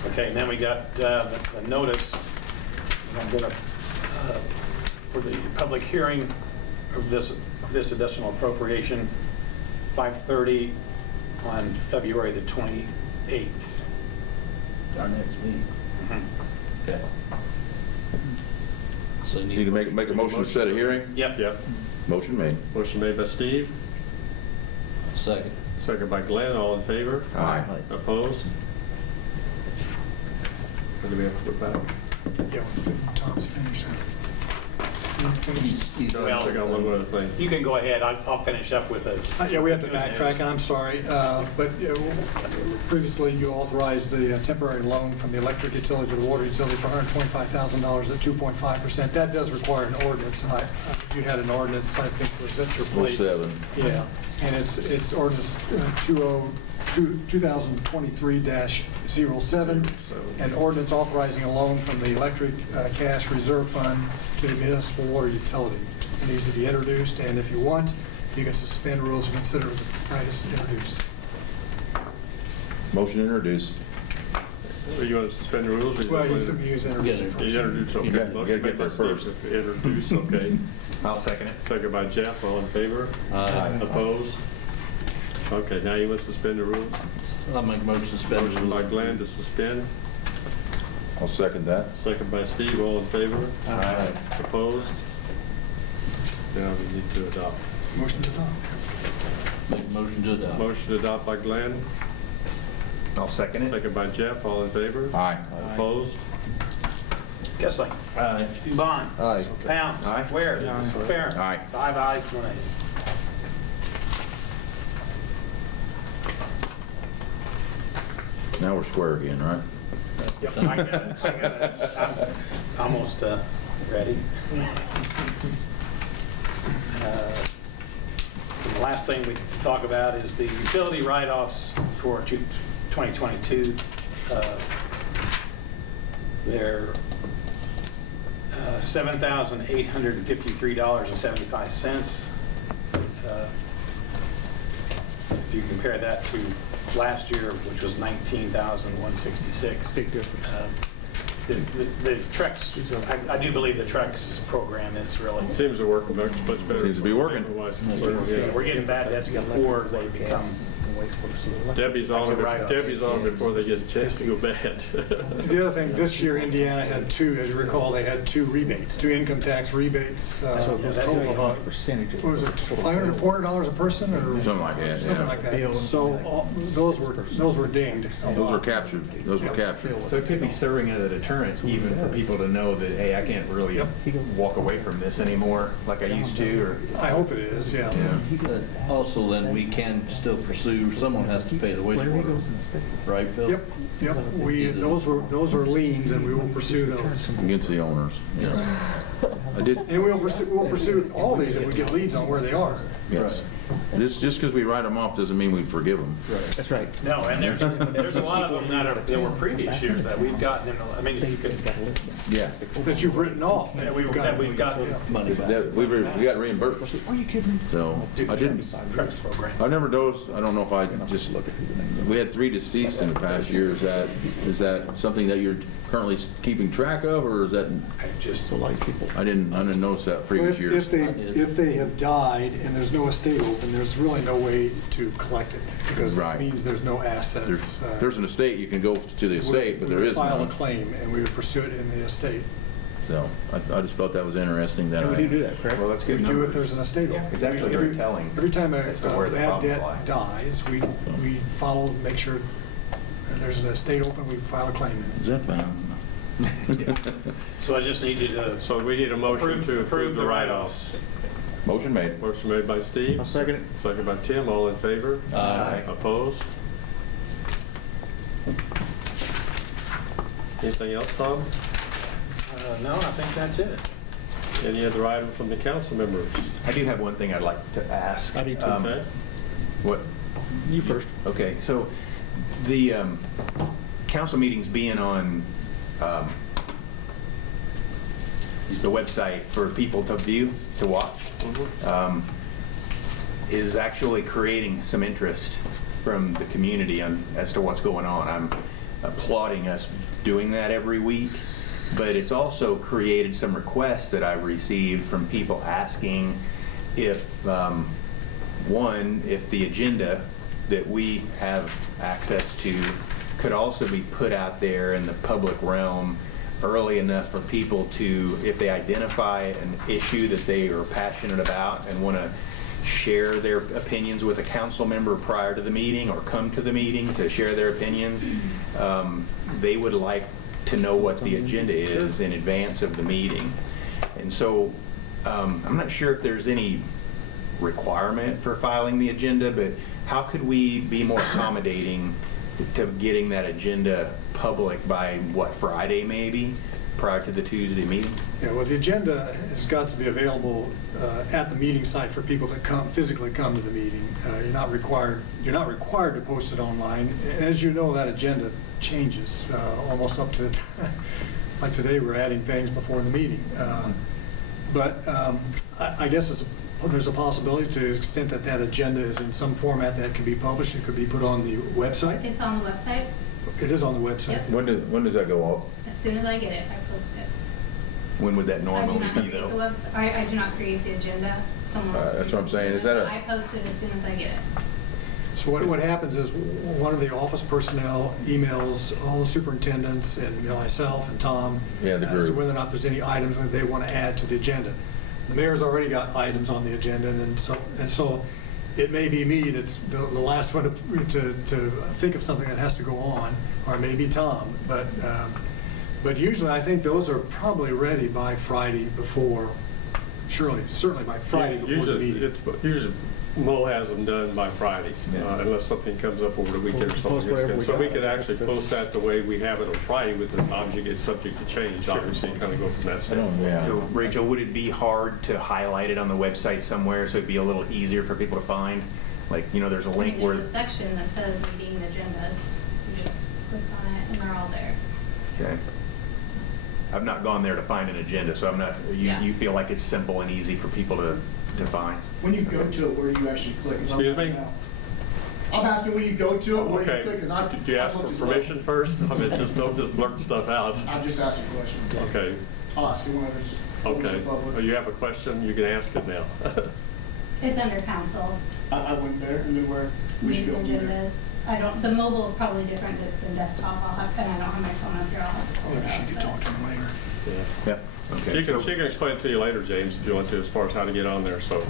Okay, and then we got the notice. I'm going to, for the public hearing of this additional appropriation, 5:30 on February the 28th. Our next meeting. Okay. So you Need to make a motion to set a hearing? Yep. Yep. Motion made. Motion made by Steve, Second. second by Glenn, all in favor? Aye. Opposed? And do we have to put back? Yeah, when Tom's finished that. You finished? No, I still got one other thing. You can go ahead. I'll finish up with it. Yeah, we have to backtrack, and I'm sorry, but previously you authorized the temporary loan from the electric utility to the water utility for $125,000 at 2.5%. That does require an ordinance, and you had an ordinance, I think, was at your place. 07. Yeah, and it's ordinance 2023-07, an ordinance authorizing a loan from the electric cash reserve fund to the municipal water utility. It needs to be introduced, and if you want, you can suspend rules and consider the right as introduced. Motion introduced. You want to suspend the rules? Or you Well, just you want use introduce it to- first. You introduce, okay. You gotta Motion get made by there Steve first. to Introduce, okay. I'll second it. Second by Jeff, all in favor? Aye. Opposed? Okay, now you want to suspend the rules? I'll make a motion to suspend the Motion by rules. Glenn to suspend, I'll second that. second by Steve, all in favor? Aye. Opposed? Now we need to adopt. Motion to adopt. Make a motion to adopt. Motion to adopt by Glenn, I'll second it. second by Jeff, all in favor? Aye. Opposed? Kissling. Aye. Dubon. Aye. Pounds. Aye. Ware. Fair. Aye. 5 ayes, 1 nays. Now we're square again, right? I got it. I'm almost ready. The last thing we can talk about is the utility write-offs for 2022. They're $7,853.75. If you compare that to last year, which was 19,166. Big difference. The Trex, I do believe the Trex program is really, Seems to work much better. Seems to be working. Yeah. we're getting bad debts before they become. Debbie's on before they get a chance to go bad. The other thing, this year Indiana had two, as you recall, they had two rebates, two income tax rebates, a total of, Percentage. what was it, $500, $400 a person, or? Something like that, Something yeah. like that. So those were dinged. a Those were lot. captured, those were captured. So it could be serving as a deterrent even for people to know that, hey, I can't really Yep. walk away from this anymore like I used to, or, I hope it is, yeah. Also, then we can still pursue, someone has to pay the wastewater, right, Phil? Yep, those are liens, and we will pursue those. Against the owners, yes. I did, And we'll pursue all these if we get leads on where they are. yes. This, just because we write them off doesn't mean we forgive them. That's right. No, and there's a lot of them that were previous years that we've gotten, I mean, if you could, Yeah. That you've written off. that we've got Yeah. Money back. That, we got reimbursed, Are you kidding? so I didn't. Trex program. I never dosed, I don't know if I just, we had 3 deceased in the past year. Is that something that you're currently keeping track of, or is that, I just, I didn't notice that previous years. If they have died and there's no estate open, there's really no way to collect it, because Right. it means there's no assets. There's an estate, you can go to the estate, but there is We would file a none. claim, and we would pursue it in the estate. So I just thought that was interesting that We do I, that, correct? well, that's We good do if numbers. there's an estate open. It's actually very telling Every time a as to where the bad problems debt lie. dies, we follow, make sure there's an estate open, we file a claim in it. is that bad? so I just need you to, So we need a motion to approve the write-offs. Motion made. Motion made by Steve. I'll second it. Second by Tim, all in favor? Aye. Opposed? Anything else, Tom? no, I think that's it. Any other item from the council members? I do have one thing I'd like to ask. I do too. Okay. What? You first. Okay, so the council meetings being on the website for people to view, to watch, is actually creating some interest from the community as to what's going on. I'm applauding us doing that every week, but it's also created some requests that I've received from people asking if, one, if the agenda that we have access to could also be put out there in the public realm early enough for people to, if they identify an issue that they are passionate about and want to share their opinions with a council member prior to the meeting or come to the meeting to share their opinions, they would like to know what the agenda is in advance of the meeting. And so I'm not sure if there's any requirement for filing the agenda, but how could we be more accommodating to getting that agenda public by, what, Friday maybe, prior to the Tuesday meeting? Yeah, well, the agenda has got to be available at the meeting site for people that physically come to the meeting. You're not required to post it online. And as you know, that agenda changes almost up to the time. Like today, we're adding things before the meeting. But I guess there's a possibility, to the extent that that agenda is in some format that can be published, it could be put on the website. It's on the website. It is on the website. Yep. When does that go up? As soon as I get it, I post it. When would that I do normally not be, create the though? website. I do not create the agenda. Someone else. That's what I'm creates saying. the Is that agenda. a- I post it as soon as I get it. So what happens is, one of the office personnel emails all the superintendents and myself and Tom Yeah, the as to group. whether or not there's any items that they want to add to the agenda. The mayor's already got items on the agenda, and so it may be me that's the last one to think of something that has to go on, or it may be Tom. But usually I think those are probably ready by Friday before, certainly by Friday before the meeting. Usually Mo has them done by Friday, unless something comes up over the weekend or something. So we could actually post that the way we have it on Friday, with the obviously it's subject to change, obviously, kind of go from that standpoint. Yeah. So, Rachel, would it be hard to highlight it on the website somewhere so it'd be a little easier for people to find? Like, there's a link where... There's a section that says meeting agendas. You just click on it and they're all there. Okay. I've not gone there to find an agenda, so I'm not, Yeah. you feel like it's simple and easy for people to find? When you go to it, where do you actually click? Is it on Excuse there me? now? I'm asking when you go to it, what do you Okay. think? 'Cause Do you I've ask for looked as well. permission first? I mean, don't just blurt stuff out. I'm just asking a question. Okay, I'll ask you whenever it's open to okay. the public. Oh, you have a question, you can ask it now. It's under council. I went there, and then where we should go from there. Agendas. I don't, the mobile is probably different than desktop. I'll have, and I don't have my phone up here. I'll have to pull it Maybe she up, could but- talk to him later. Yeah. Yeah, okay. She can explain it to you later, James, if you want to, as far as how to get on there, so.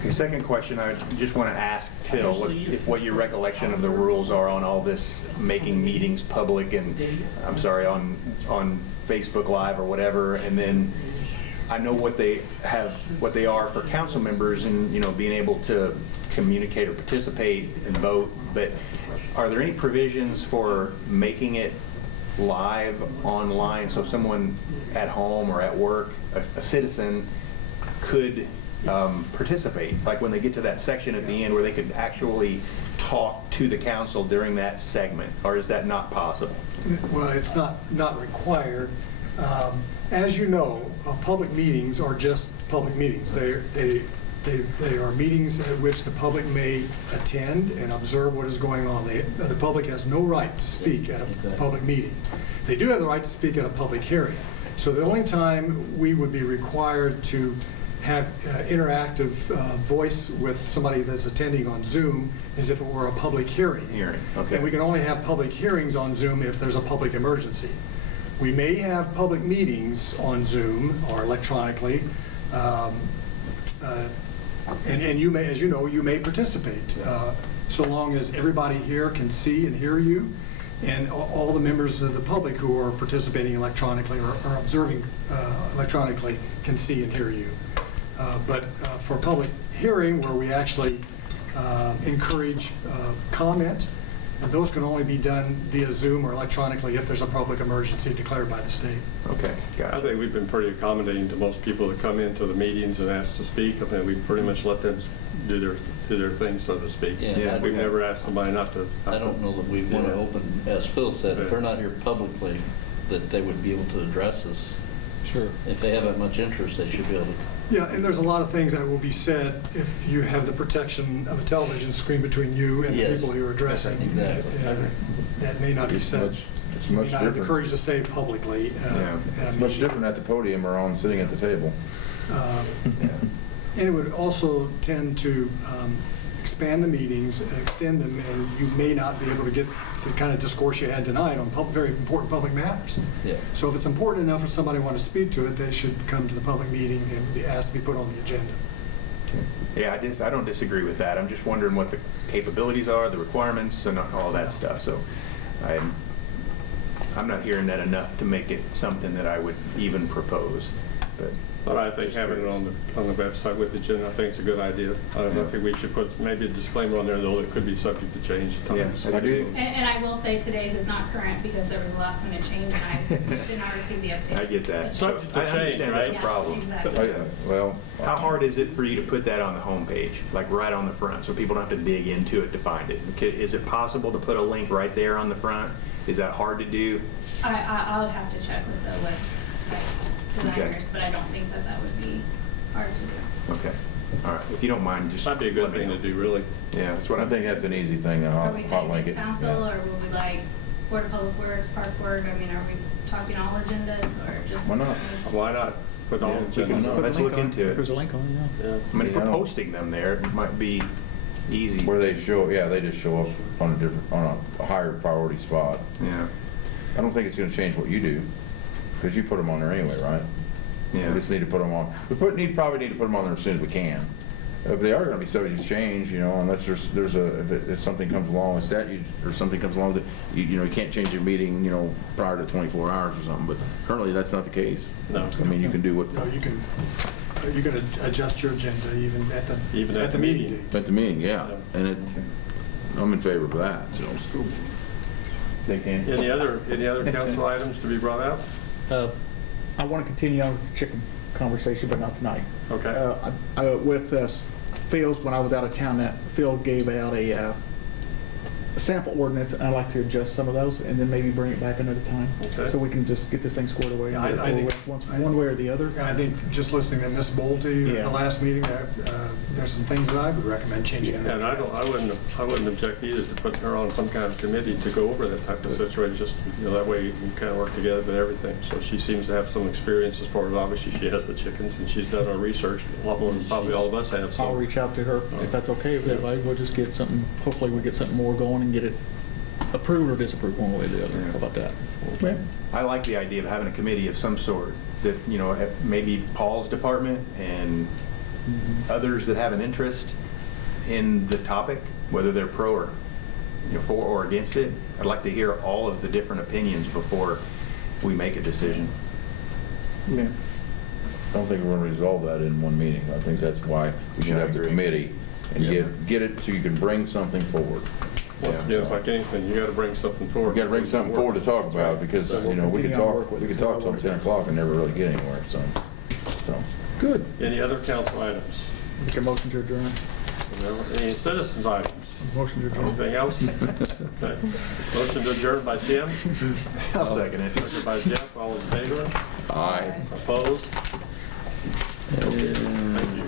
Okay, second question, I just want to ask Phil what your recollection of the rules are on all this making meetings public and, I'm sorry, on Facebook Live or whatever, and then I know what they are for council members and, being able to communicate or participate and vote, but are there any provisions for making it live online so someone at home or at work, a citizen, could participate, like when they get to that section at the end where they could actually talk to the council during that segment, or is that not possible? Well, it's not required. As you know, public meetings are just public meetings. They are meetings at which the public may attend and observe what is going on. The public has no right to speak at a public meeting. They do have the right to speak at a public hearing. So the only time we would be required to have interactive voice with somebody that's attending on Zoom is if it were a public hearing. Okay. And we can only have public hearings on Zoom if there's a public emergency. We may have public meetings on Zoom or electronically, and you may, as you know, you may participate, so long as everybody here can see and hear you, and all the members of the public who are participating electronically or observing electronically can see and hear you. But for a public hearing where we actually encourage comment, and those can only be done via Zoom or electronically if there's a public emergency declared by the state. Okay, I gotcha. think we've been pretty accommodating to most people that come into the meetings and ask to speak. I mean, we pretty much let them do their thing, so to speak. Yeah, We've never asked somebody not to. I don't know that we want to open, as Phil said, if they're not here publicly, that they would be able to address us. Sure. If they have that much interest, they should be able to. Yeah, and there's a lot of things that will be said if you have the protection of a television screen between you and the Yes. people you're addressing. Exactly. That may not be said. It's You much may not have the different. courage to say publicly. Yeah. at a It's much meeting. different at the podium or on sitting at the table. And it would also tend to expand the meetings, extend them, and you may not be able to get the kind of discourse you had tonight on very important public matters. Yeah. So if it's important enough for somebody to want to speak to it, they should come to the public meeting and be asked to be put on the agenda. Yeah, I don't disagree with that. I'm just wondering what the capabilities are, the requirements, and all that stuff. So I'm not hearing that enough to make it something that I would even propose. But I think having it on the website with the agenda, I think it's a good idea. I think we should put maybe a disclaimer on there, though, that it could be subject to change at times. Yeah, I do. And I will say today's is not current because there was a last minute change and I did not receive the update. I get that. Subject to I change, understand that's a right? problem. Exactly. Well, How hard is it for you to put that on the homepage, like right on the front, so people don't have to dig into it to find it? Is it possible to put a link right there on the front? Is that hard to do? I'll have to check with the website designers, but I don't think that would be hard to do. Okay, all right. If you don't mind, just That'd be a good let me thing know. to do, really. Yeah, that's what I think that's an easy thing, Are we hot saying link just it. council Yeah. or will we like Board of Public Works, Park Board? I mean, are we talking all agendas or just? Why not? Why not put on Yeah, the we agenda? can- Let's look into If there's it. a link on it, yeah. Yeah. I mean, if we're Yeah. posting them there, it might be easy. Where they show, they just show up on a higher priority spot. Yeah, I don't think it's gonna change what you do, because you put them on there anyway, right? yeah. We just need to put them on, probably need to put them on there as soon as we can. If they are gonna be subject to change, unless if something comes along, a statute or something comes along that, you can't change your meeting, prior to 24 hours or something, but currently that's not the case. No. I mean, you can do what, No, you can adjust your agenda even at the the meeting meeting. date. at the meeting, yeah, and I'm in favor of that, so. They can. Any other council items to be brought out? I want to continue on the chicken conversation, but not tonight. Okay. With Phil's, when I was out of town, Phil gave out sample ordinance, and I'd like to adjust some of those, and then maybe bring it back another time. Okay. So we can just get this thing squared away. Yeah, and get it I over think- with once, one way or the other. I think just listening to Ms. Bolte at Yeah. the last meeting, there's some things that I would recommend changing in that And I draft. wouldn't object either to putting her on some kind of committee to go over that type of situation, just, that way you can kind of work together with everything. So she seems to have some experience as far as, obviously, she has the chickens, and she's done her research, a lot more than probably all of us have, so. I'll reach out to her, if that's okay with everybody. We'll just get something, hopefully we get something more going and get it approved or disapproved one way or the other. How about that? Yeah. I like the idea of having a committee of some sort that, maybe Paul's department and others that have an interest in the topic, whether they're pro or, for or against it. I'd like to hear all of the different opinions before we make a decision. Yeah. I don't think we're going to resolve that in one meeting. I think that's why we should Yeah, I have the agree. committee and get it so you can bring something forward. Once again, it's like anything, you got to bring something forward. We got to bring something forward to talk about, because, We'll we could continue to work talk, with we it. could talk till 10 o'clock and never really get anywhere, so. Good. Any other council items? Make a motion to adjourn. Any citizens items? Motion to adjourn. Anything else? Okay. Motion to adjourn by Tim, I'll second it. second by Jeff, all in favor? Aye. Opposed? Okay. Thank you.